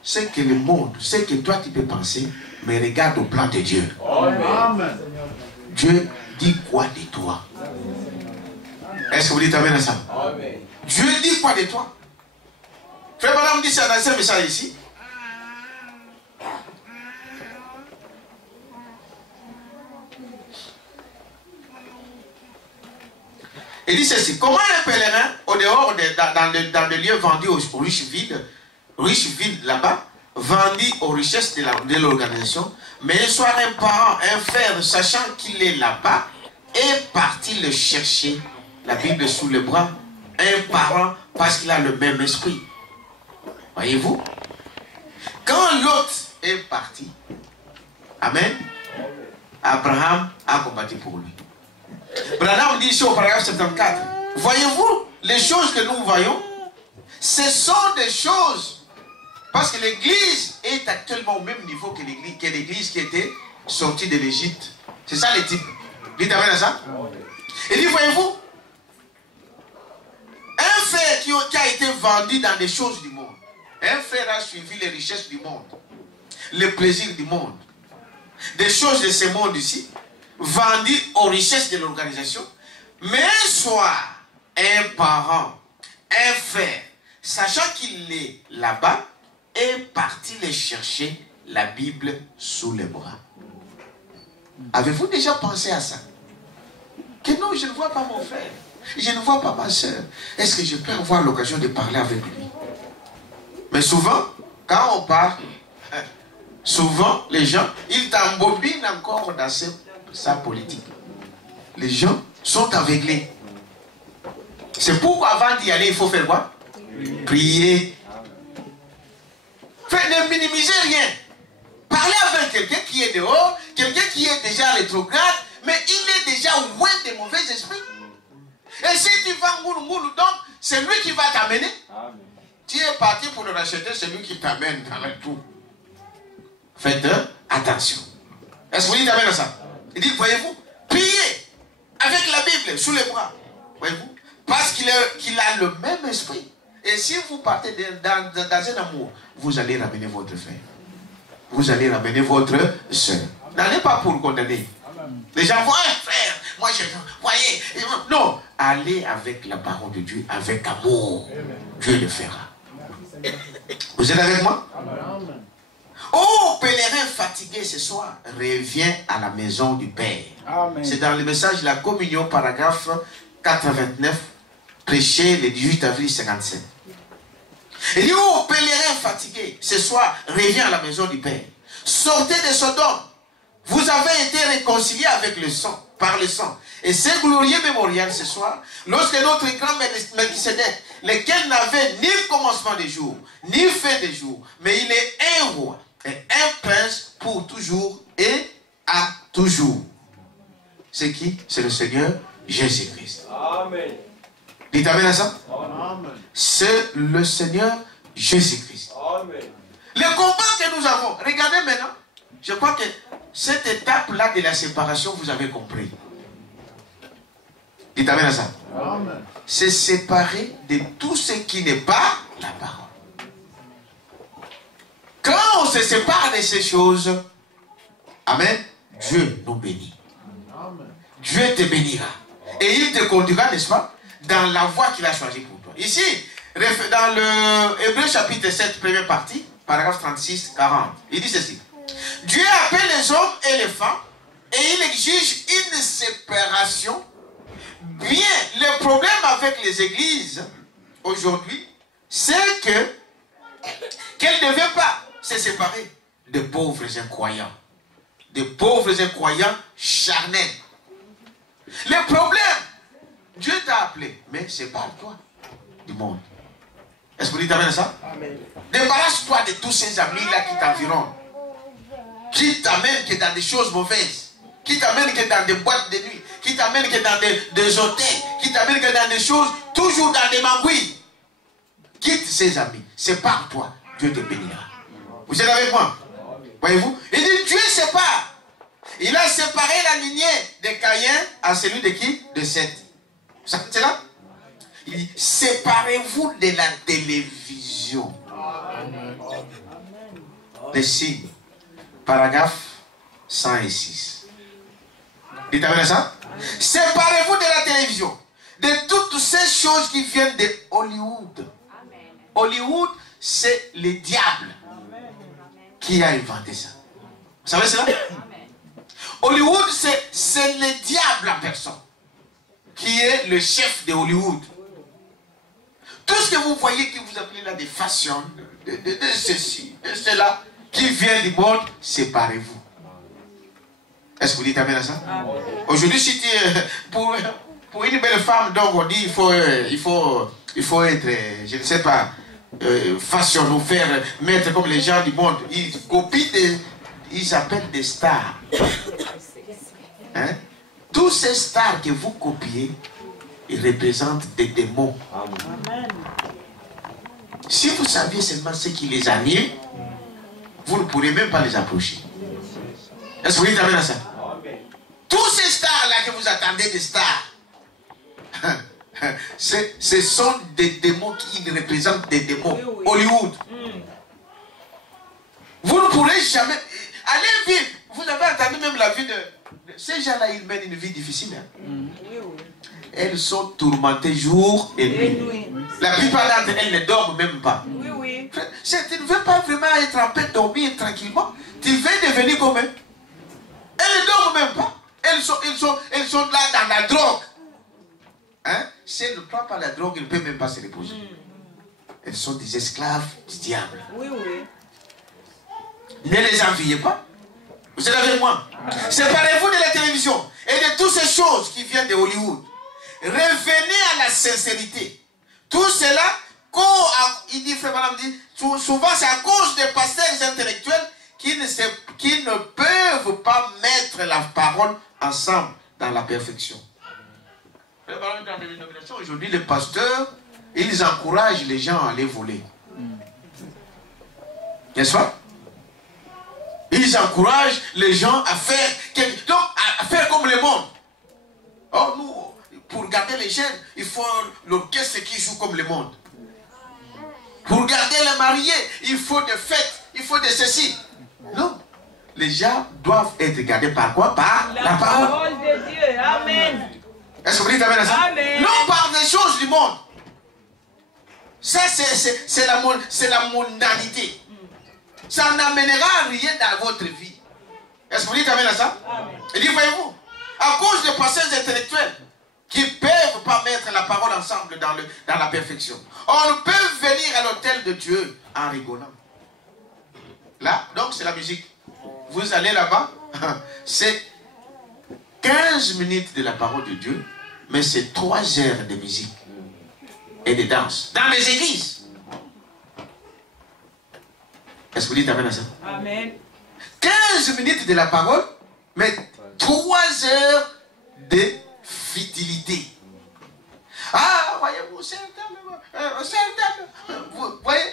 ce que le monde, ce que toi tu peux penser, mais regarde au plan de Dieu. Amen. Dieu dit quoi de toi? Est-ce que vous dites amen à ça? Amen. Dieu dit quoi de toi? Frère Madame dit ça dans ce message ici. Il dit ceci: comment un pèlerin au dehors dans des lieux vendus aux riches vides là-bas, vendit aux richesses de l'organisation, mais un soir un parent, un frère, sachant qu'il est là-bas, est parti le chercher, la Bible sous le bras, un parent parce qu'il a le même esprit. Voyez-vous? Quand Lot est parti, amen, Abraham a combattu pour lui. Branham dit ici au paragraphe 74, voyez-vous, les choses que nous voyons, ce sont des choses, parce que l'Église est actuellement au même niveau que l'Église qui était sortie de l'Égypte. C'est ça les types. Dites amen à ça. Il dit, voyez-vous, un frère qui a été vendu dans des choses du monde, un frère a suivi les richesses du monde, les plaisirs du monde, des choses de ce monde ici, vendu aux richesses de l'organisation, mais un soir, un parent, un frère, sachant qu'il est là-bas, est parti les chercher, la Bible sous les bras. Avez-vous déjà pensé à ça? Que non, je ne vois pas mon frère, je ne vois pas ma soeur. Est-ce que je peux avoir l'occasion de parler avec lui? Mais souvent, quand on parle, souvent, les gens, ils t'embobinent encore dans sa politique. Les gens sont aveuglés. C'est pourquoi avant d'y aller, il faut faire quoi? Prier. Ne minimisez rien. Parlez avec quelqu'un qui est dehors, quelqu'un qui est déjà rétrograde, mais il est déjà loin des mauvais esprits. Et si tu vas moulou, donc, c'est lui qui va t'amener. Tu es parti pour le racheter, c'est lui qui t'amène dans tout. Faites attention. Est-ce que vous dites amen à ça? Il dit, voyez-vous, priez avec la Bible sous les bras. Voyez-vous? Parce qu'il a le même esprit. Et si vous partez dans un amour, vous allez ramener votre frère. Vous allez ramener votre soeur. N'allez pas pour condamner. Les gens vont, frère, moi je... Voyez, non. Allez avec la parole de Dieu, avec amour. Dieu le fera. Vous êtes avec moi? Amen. Oh, pèlerin fatigué ce soir, reviens à la maison du Père. C'est dans le message de la communion, paragraphe 89, prêché le 18 avril 57. Il dit, oh, pèlerin fatigué, ce soir, reviens à la maison du Père. Sortez de Sodome. Vous avez été réconciliés avec le sang, par le sang. Et c'est glorieux mémorial ce soir, lorsque notre grand Melchisédek, lequel n'avait ni commencement des jours, ni fin des jours, mais il est un roi et un prince pour toujours et à toujours. C'est qui? C'est le Seigneur Jésus-Christ. Amen. Dites amen à ça? Amen. C'est le Seigneur Jésus-Christ. Amen. Le combat que nous avons, regardez maintenant, je crois que cette étape-là de la séparation, vous avez compris. Dites amen à ça. Amen. C'est séparer de tout ce qui n'est pas la parole. Quand on se sépare de ces choses, amen, Dieu nous bénit. Amen. Dieu te bénira. Et il te conduira, n'est-ce pas, dans la voie qu'il a choisie pour toi. Ici, dans le Hébreu chapitre 7, première partie, paragraphe 36, 40, il dit ceci. Dieu appelle les hommes et les femmes et il exige une séparation. Bien, le problème avec les églises aujourd'hui, c'est qu'elles ne veulent pas se séparer de pauvres incroyants. De pauvres incroyants charnels. Le problème, Dieu t'a appelé, mais c'est pas toi du monde. Est-ce que vous dites amen à ça? Amen. Débarrasse-toi de tous ces amis-là qui t'environnent, qui t'amènent que dans des choses mauvaises, qui t'amènent que dans des boîtes de nuit, qui t'amènent que dans des hôtels, qui t'amènent que dans des choses, toujours dans des magouilles. Quitte ces amis, sépare toi, Dieu te bénira. Vous êtes avec moi? Voyez-vous? Il dit Dieu sépare. Il a séparé la lignée de Caïn à celui de qui? De Seth. C'est là? Il dit séparez-vous de la télévision. Les signes. Paragraphe 106. Dites avec ça? Séparez-vous de la télévision. De toutes ces choses qui viennent de Hollywood. Hollywood, c'est le diable qui a inventé ça. Vous savez cela? Hollywood, c'est le diable en personne qui est le chef de Hollywood. Tout ce que vous voyez que vous appelez là des fashions, de ceci, de cela, qui vient du monde, séparez-vous. Est-ce que vous dites amen à ça? Aujourd'hui, si pour une belle femme, donc on dit il faut être, je ne sais pas, fashion ou faire, mettre comme les gens du monde. Ils copient ils appellent des stars. Hein? Tous ces stars que vous copiez, ils représentent des démons. Amen. Si vous saviez seulement ce qui les anime, vous ne pourrez même pas les approcher. Est-ce que vous dites amen à ça? Tous ces stars-là que vous attendez des stars, ce sont des démons qui représentent des démons. Oui, oui. Hollywood. Vous ne pourrez jamais... Allez vivre. Vous avez entendu même la vie de... Ces gens-là, ils mènent une vie difficile. Hein? Oui, oui. Elles sont tourmentées jour et nuit. Oui. La plupart d'entre elles ne dorment même pas. Oui, oui. Tu ne veux pas vraiment être en paix, dormir tranquillement. Tu veux devenir comme elles. Elles ne dorment même pas. Elles sont là dans la drogue. Hein? Si elles ne prennent pas la drogue, elles ne peuvent même pas se reposer. Elles sont des esclaves du diable. Oui, oui. Ne les enviez pas. Vous êtes avec moi? Séparez-vous de la télévision et de toutes ces choses qui viennent de Hollywood. Revenez à la sincérité. Tout cela, il dit, frère Madame dit, souvent c'est à cause des pasteurs intellectuels qui ne peuvent pas mettre la parole ensemble dans la perfection. Dans les dénominations, aujourd'hui, les pasteurs, ils encouragent les gens à aller voler. N'est-ce pas? Ils encouragent les gens à faire comme le monde. Oh, nous, pour garder les jeunes, il faut l'orchestre qui joue comme le monde. Pour garder les mariés, il faut des fêtes, il faut de ceci. Non. Les gens doivent être gardés par quoi? Par la parole de Dieu. Amen. Est-ce que vous dites amen à ça? Amen. Non par des choses du monde. Ça, c'est la mondanité. Ça n'amènera rien dans votre vie. Est-ce que vous dites amen à ça? Amen. Et dit, voyez-vous, à cause des pasteurs intellectuels qui ne peuvent pas mettre la parole ensemble dans la perfection, on peut venir à l'autel de Dieu en rigolant. Là, donc c'est la musique. Vous allez là-bas, c'est 15 minutes de la parole de Dieu, mais c'est 3 heures de musique et de danse dans les églises. Est-ce que vous dites amen à ça? Amen. 15 minutes de la parole, mais 3 heures de futilité. Ah, voyez-vous, c'est un thème. Vous voyez,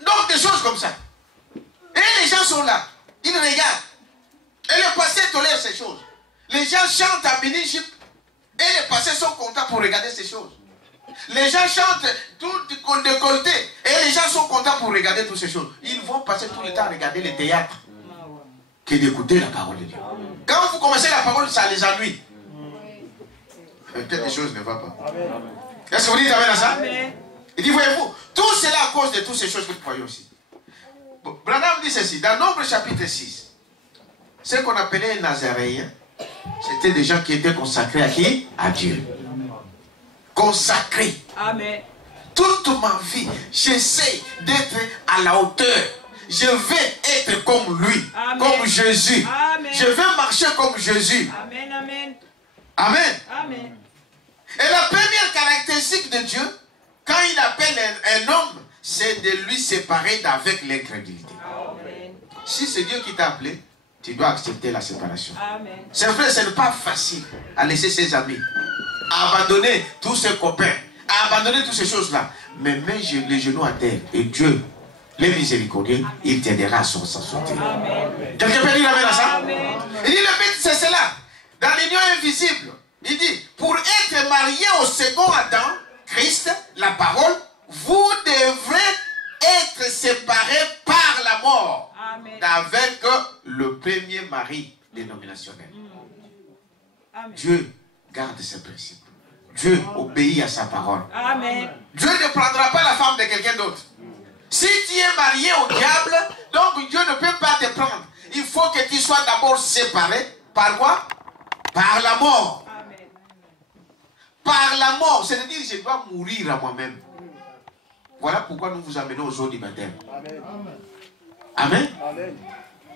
donc des choses comme ça. Et les gens sont là, ils regardent. Et le passé tolère ces choses. Les gens chantent à mini-jupe et les passés sont contents pour regarder ces choses. Les gens chantent tout décolleté et les gens sont contents pour regarder toutes ces choses. Ils vont passer tout le temps à regarder les théâtres que d'écouter la parole de Dieu. Quand vous commencez la parole, ça les ennuie. Quelque chose ne va pas. Est-ce que vous dites amen à ça? Amen. Il dit, voyez-vous, tout cela à cause de toutes ces choses que vous croyez aussi. Bon, Branham dit ceci, dans Nombre chapitre 6, ce qu'on appelait un Nazaréen, C'était des gens qui étaient consacrés à qui? À Dieu. Consacrés. Amen. Toute ma vie, j'essaie d'être à la hauteur. Je vais être comme lui, Amen. comme Jésus. Amen. Je vais marcher comme Jésus. Amen, amen. Amen. Amen. Et la première caractéristique de Dieu, quand il appelle un homme, c'est de lui séparer d'avec l'incrédulité. Amen. Si c'est Dieu qui t'a appelé, tu dois accepter la séparation. Amen. C'est vrai, ce n'est pas facile à laisser ses amis, à abandonner tous ses copains, à abandonner toutes ces choses-là. Mais mets les genoux à terre et Dieu, les miséricordieux, il t'aidera à s'en sortir. Quelqu'un peut dire amen à ça? Amen. Il dit le but, c'est cela. Dans l'union invisible, il dit, pour être marié au second Adam, Christ, la parole, vous devrez être séparés par la mort. Amen. Avec le premier mari dénominationnel. Amen. Dieu garde ses principes. Dieu obéit à sa parole. Amen. Dieu ne prendra pas la femme de quelqu'un d'autre. Si tu es marié au diable, donc Dieu ne peut pas te prendre. Il faut que tu sois d'abord séparé. Par quoi? Par la mort. Amen. Par la mort. C'est-à-dire je dois mourir à moi-même. Voilà pourquoi nous vous amenons aux eaux du baptême. Amen. Amen.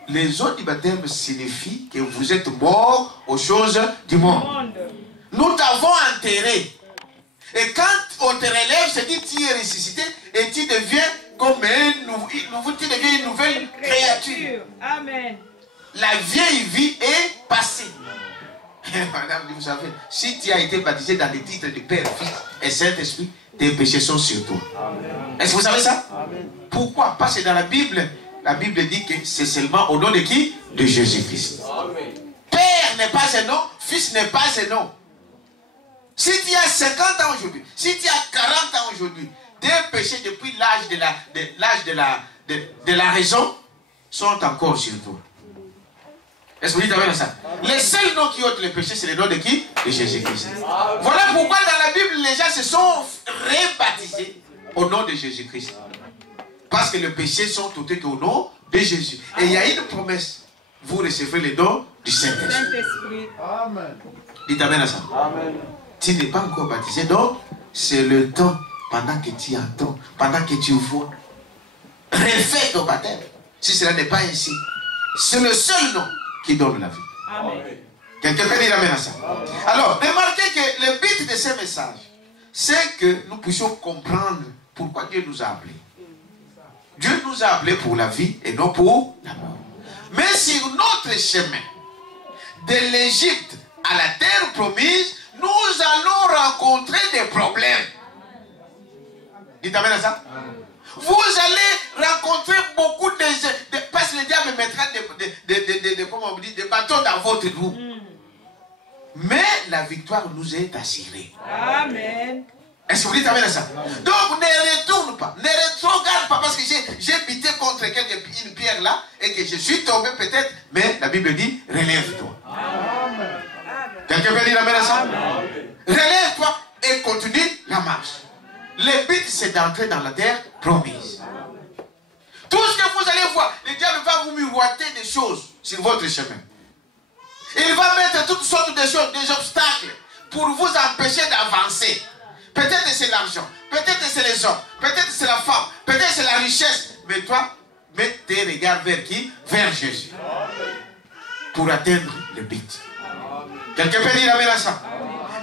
Les eaux du baptême signifient que vous êtes morts aux choses du monde. Nous t'avons enterré. Et quand on te relève, c'est dit tu es ressuscité et tu deviens comme tu deviens une nouvelle créature. Amen. La vieille vie est passée. Madame, vous savez, si tu as été baptisé dans les titres de Père, Fils et Saint-Esprit, tes péchés sont sur toi. Est-ce que vous savez ça? Amen. Pourquoi? Parce que dans la Bible dit que c'est seulement au nom de qui? De Jésus-Christ. Père n'est pas un nom, Fils n'est pas un nom. Si tu as 50 ans aujourd'hui, si tu as 40 ans aujourd'hui, tes péchés depuis l'âge de la raison sont encore sur toi. Est-ce que vous dites amen à ça? Les seuls noms qui ôtent les péchés, c'est le nom de qui? De Jésus-Christ. Voilà pourquoi dans la Bible, les gens se sont rebaptisés au nom de Jésus-Christ. Parce que les péchés sont ôtés au nom de Jésus. Et il y a une promesse. Vous recevrez le don du Saint-Esprit. Amen. Dites amen à ça. Amen. Tu n'es pas encore baptisé, donc c'est le temps pendant que tu entends, pendant que tu vois. Refais ton baptême. Si cela n'est pas ainsi, c'est le seul nom qui donne la vie. Amen. Quelqu'un peut dire amen à ça. Alors, remarquez que le but de ce message, c'est que nous puissions comprendre pourquoi Dieu nous a appelés. Dieu nous a appelés pour la vie et non pour la mort. Mais sur notre chemin de l'Égypte à la terre promise, nous allons rencontrer des problèmes. Dites amen à ça. Vous allez rencontrer beaucoup de parce que le diable mettra des bâtons dans votre roue. Mais la victoire nous est assurée. Amen. Est-ce que vous dites amen à ça? Donc ne retourne pas, ne regarde pas parce que j'ai buté contre une pierre là et que je suis tombé peut-être, mais la Bible dit relève-toi. Amen. Quelqu'un peut dire amen à ça? Relève-toi et continue la marche. Le but c'est d'entrer dans la terre promise. Tout ce que vous allez voir, le diable va vous miroiter des choses sur votre chemin. Il va mettre toutes sortes de choses, des obstacles pour vous empêcher d'avancer. Peut-être c'est l'argent, peut-être c'est les hommes, peut-être c'est la femme, peut-être c'est la richesse. Mais toi, mets tes regards vers qui? Vers Jésus. Pour atteindre le but. Quelqu'un peut dire amen à ça?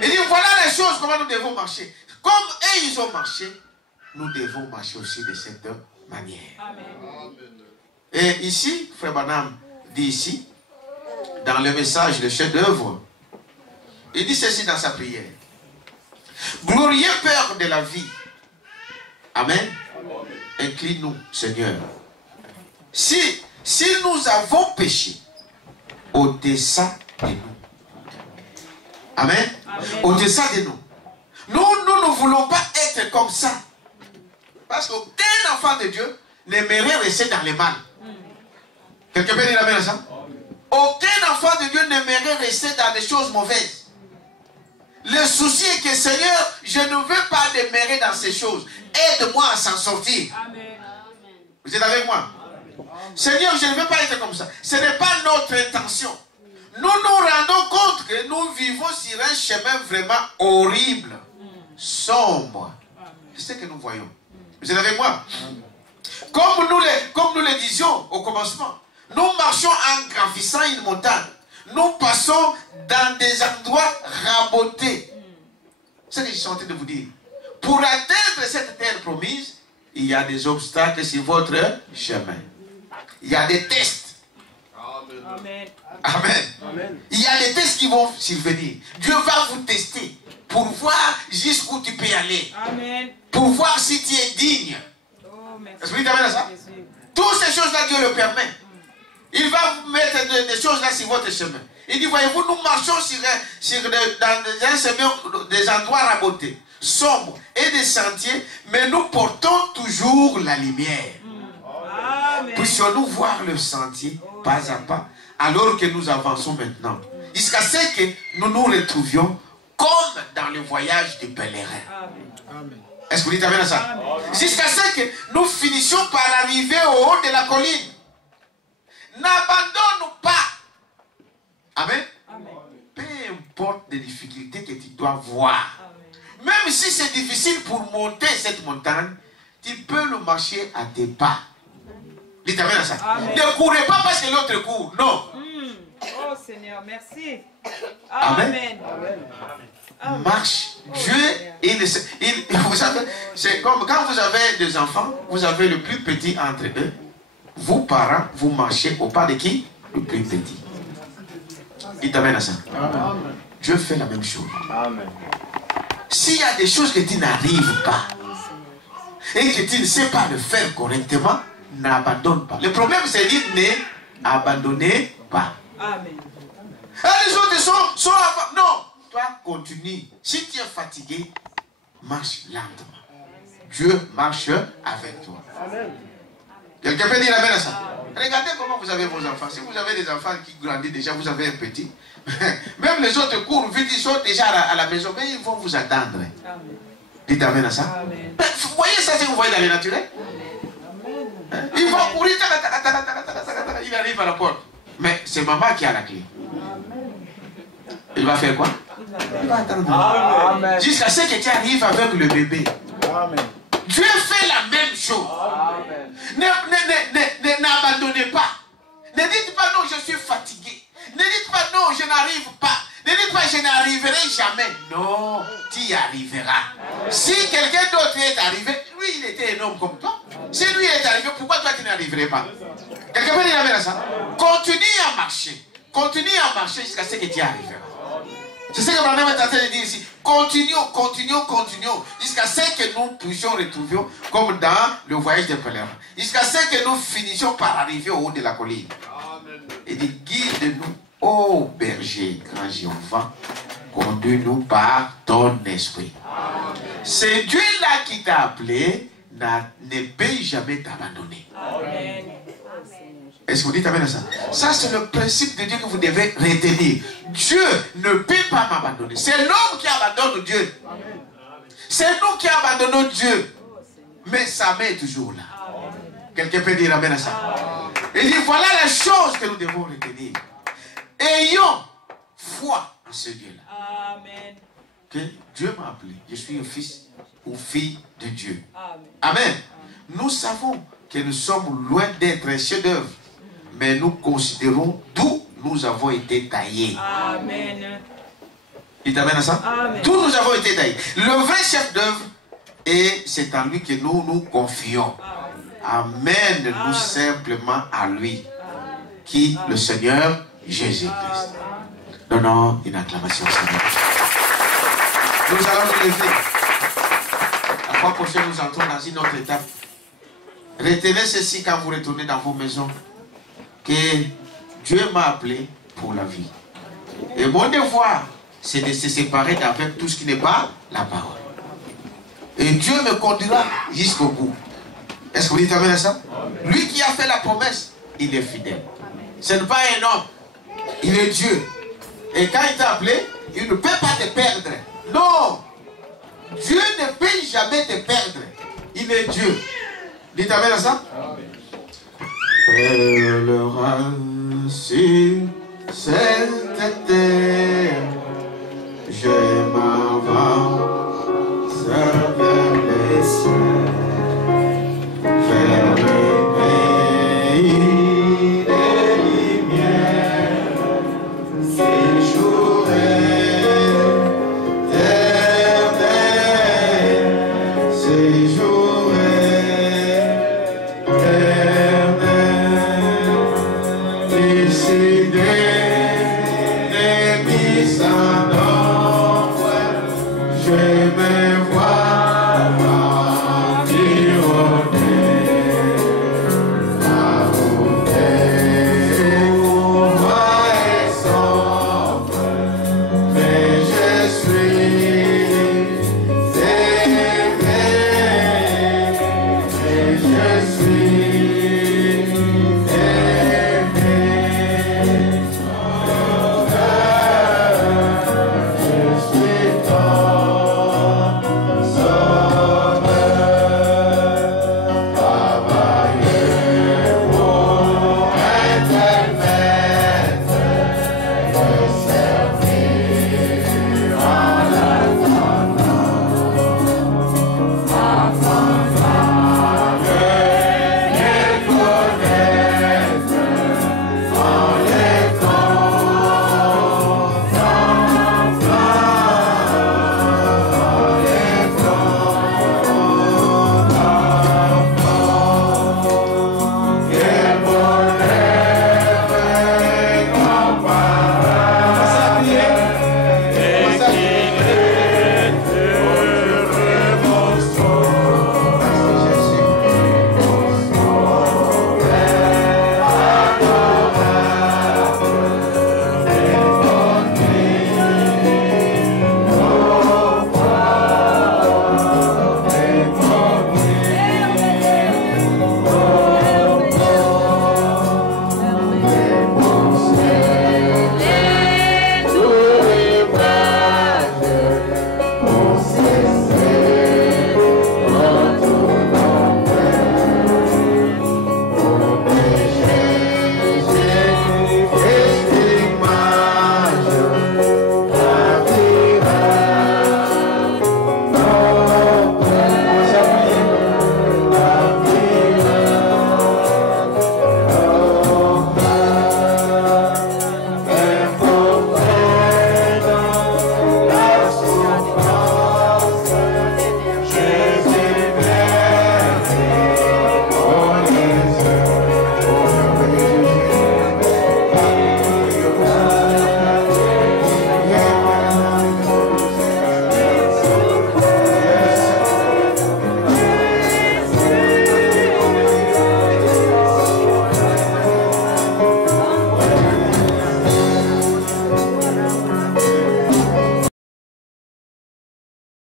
Il dit voilà les choses, comment nous devons marcher. Comme eux ils ont marché, nous devons marcher aussi de cette manière. Amen. Et ici, Frère Branham dit ici, dans le message, le chef-d'œuvre, il dit ceci dans sa prière. Glorieux Père de la vie. Amen. Incline-nous, Seigneur. Si nous avons péché, au-dessus de nous. Amen. Au-dessus de nous. Nous ne voulons pas être comme ça. Parce qu'aucun enfant de Dieu n'aimerait rester dans le mal. Quelqu'un peut dire amen à ça? Aucun enfant de Dieu n'aimerait rester dans des choses mauvaises. Le souci est que Seigneur, je ne veux pas demeurer dans ces choses. Aide-moi à s'en sortir. Amen. Vous êtes avec moi? Seigneur, je ne veux pas être comme ça. Ce n'est pas notre intention. Nous nous rendons compte que nous vivons sur un chemin vraiment horrible, sombre. C'est ce que nous voyons. Vous êtes avec moi? Comme nous le disions au commencement, nous marchons en gravissant une montagne. Nous passons dans des endroits rabotés. C'est ce que je suis en train de vous dire. Pour atteindre cette terre promise, il y a des obstacles sur votre chemin. Il y a des tests. Amen. Amen. Il y a des tests qui vont survenir. Dieu va vous tester pour voir jusqu'où tu peux aller. Amen. Pour voir si tu es digne. Oh, merci. Est-ce que tu amènes ça? Toutes ces choses-là, Dieu le permet. Il va vous mettre des choses-là sur votre chemin. Il dit, voyez-vous, nous marchons dans des endroits rabotés, sombres et des sentiers, mais nous portons toujours la lumière. Amen. Puissions-nous voir le sentier pas à pas, alors que nous avançons maintenant, jusqu'à ce que nous nous retrouvions comme dans le voyage du pèlerin. Amen. Est-ce que vous dites amen à ça? Jusqu'à ce que nous finissions par arriver au haut de la colline. N'abandonne pas. Amen. Amen. Peu importe les difficultés que tu dois voir. Amen. Même si c'est difficile pour monter cette montagne, tu peux le marcher à tes pas. Dites amen à ça. Amen. Ne courez pas parce que l'autre court. Non. Oh Seigneur, merci. Amen. Amen. Marche. Dieu, vous savez, c'est comme quand vous avez des enfants, vous avez le plus petit entre eux. Vous, parents, vous marchez au pas de qui? Le plus petit. Il t'amène à ça. Amen. Dieu fait la même chose. Amen. S'il y a des choses que tu n'arrives pas et que tu ne sais pas le faire correctement, n'abandonne pas. Le problème, c'est de dire n'abandonnez pas. Amen. Ah, les autres sont avant. Non, toi, continue. Si tu es fatigué, marche lentement. Dieu marche avec toi. Amen. Quelqu'un peut dire amen à ça? Regardez comment vous avez vos enfants. Si vous avez des enfants qui grandissent déjà, vous avez un petit. Même les autres courent vite, ils sont déjà à la maison, mais ils vont vous attendre. Amen. Dites amen à ça? Amen. Vous voyez ça, si vous voyez dans le naturel? Il va courir, il arrive à la porte. Mais c'est maman qui a la clé. Il va faire quoi? Il va attendre. Amen. Jusqu'à ce que tu arrives avec le bébé. Amen. Dieu fait la même chose. Amen. N'abandonnez pas. Ne dites pas non, je suis fatigué. Ne dites pas non, je n'arrive pas. Ne dites pas je n'arriverai jamais. Non, tu y arriveras. Si quelqu'un d'autre est arrivé, lui il était un homme comme toi. Si lui est arrivé, pourquoi toi tu n'arriverais pas? Quelqu'un peut dire à ça? Continue à marcher. Continue à marcher jusqu'à ce que tu y arriveras. C'est ce que Branham est en train de dire ici. Continuons, continuons, continuons. Jusqu'à ce que nous puissions retrouver, comme dans le voyage des pèlerins. Jusqu'à ce que nous finissions par arriver au haut de la colline. Et dit, guide-nous, ô berger, grand Jéhovah, conduis-nous par ton esprit. C'est Dieu-là qui t'a appelé, ne peut jamais t'abandonner. Amen. Est-ce que vous dites amen à ça? Ça, c'est le principe de Dieu que vous devez retenir. Dieu ne peut pas m'abandonner. C'est l'homme qui abandonne Dieu. C'est nous qui abandonnons Dieu. Mais sa main est toujours là. Quelqu'un peut dire amen à ça? Il dit, voilà la chose que nous devons retenir. Ayons foi en ce Dieu-là. Amen. Que Dieu m'a appelé. Je suis un fils ou fille de Dieu. Amen. Amen. Nous savons que nous sommes loin d'être un chef-d'œuvre. Mais nous considérons d'où nous avons été taillés. Amen. Il t'amène à ça? Amen. D'où nous avons été taillés. Le vrai chef d'œuvre, et c'est en lui que nous nous confions. Amène-nous simplement à lui, qui le Seigneur Jésus-Christ. Donnons une acclamation au Seigneur. Nous allons nous lever. La fois prochaine, nous entrons dans une autre étape. Retenez ceci quand vous retournez dans vos maisons. Que Dieu m'a appelé pour la vie. Et mon devoir, c'est de se séparer d'avec tout ce qui n'est pas la parole. Et Dieu me conduira jusqu'au bout. Est-ce que vous dites amen à ça? Lui qui a fait la promesse, il est fidèle. Ce n'est pas un homme. Il est Dieu. Et quand il t'a appelé, il ne peut pas te perdre. Non. Dieu ne peut jamais te perdre. Il est Dieu. Dites amen à ça? Elle rassure cette terre.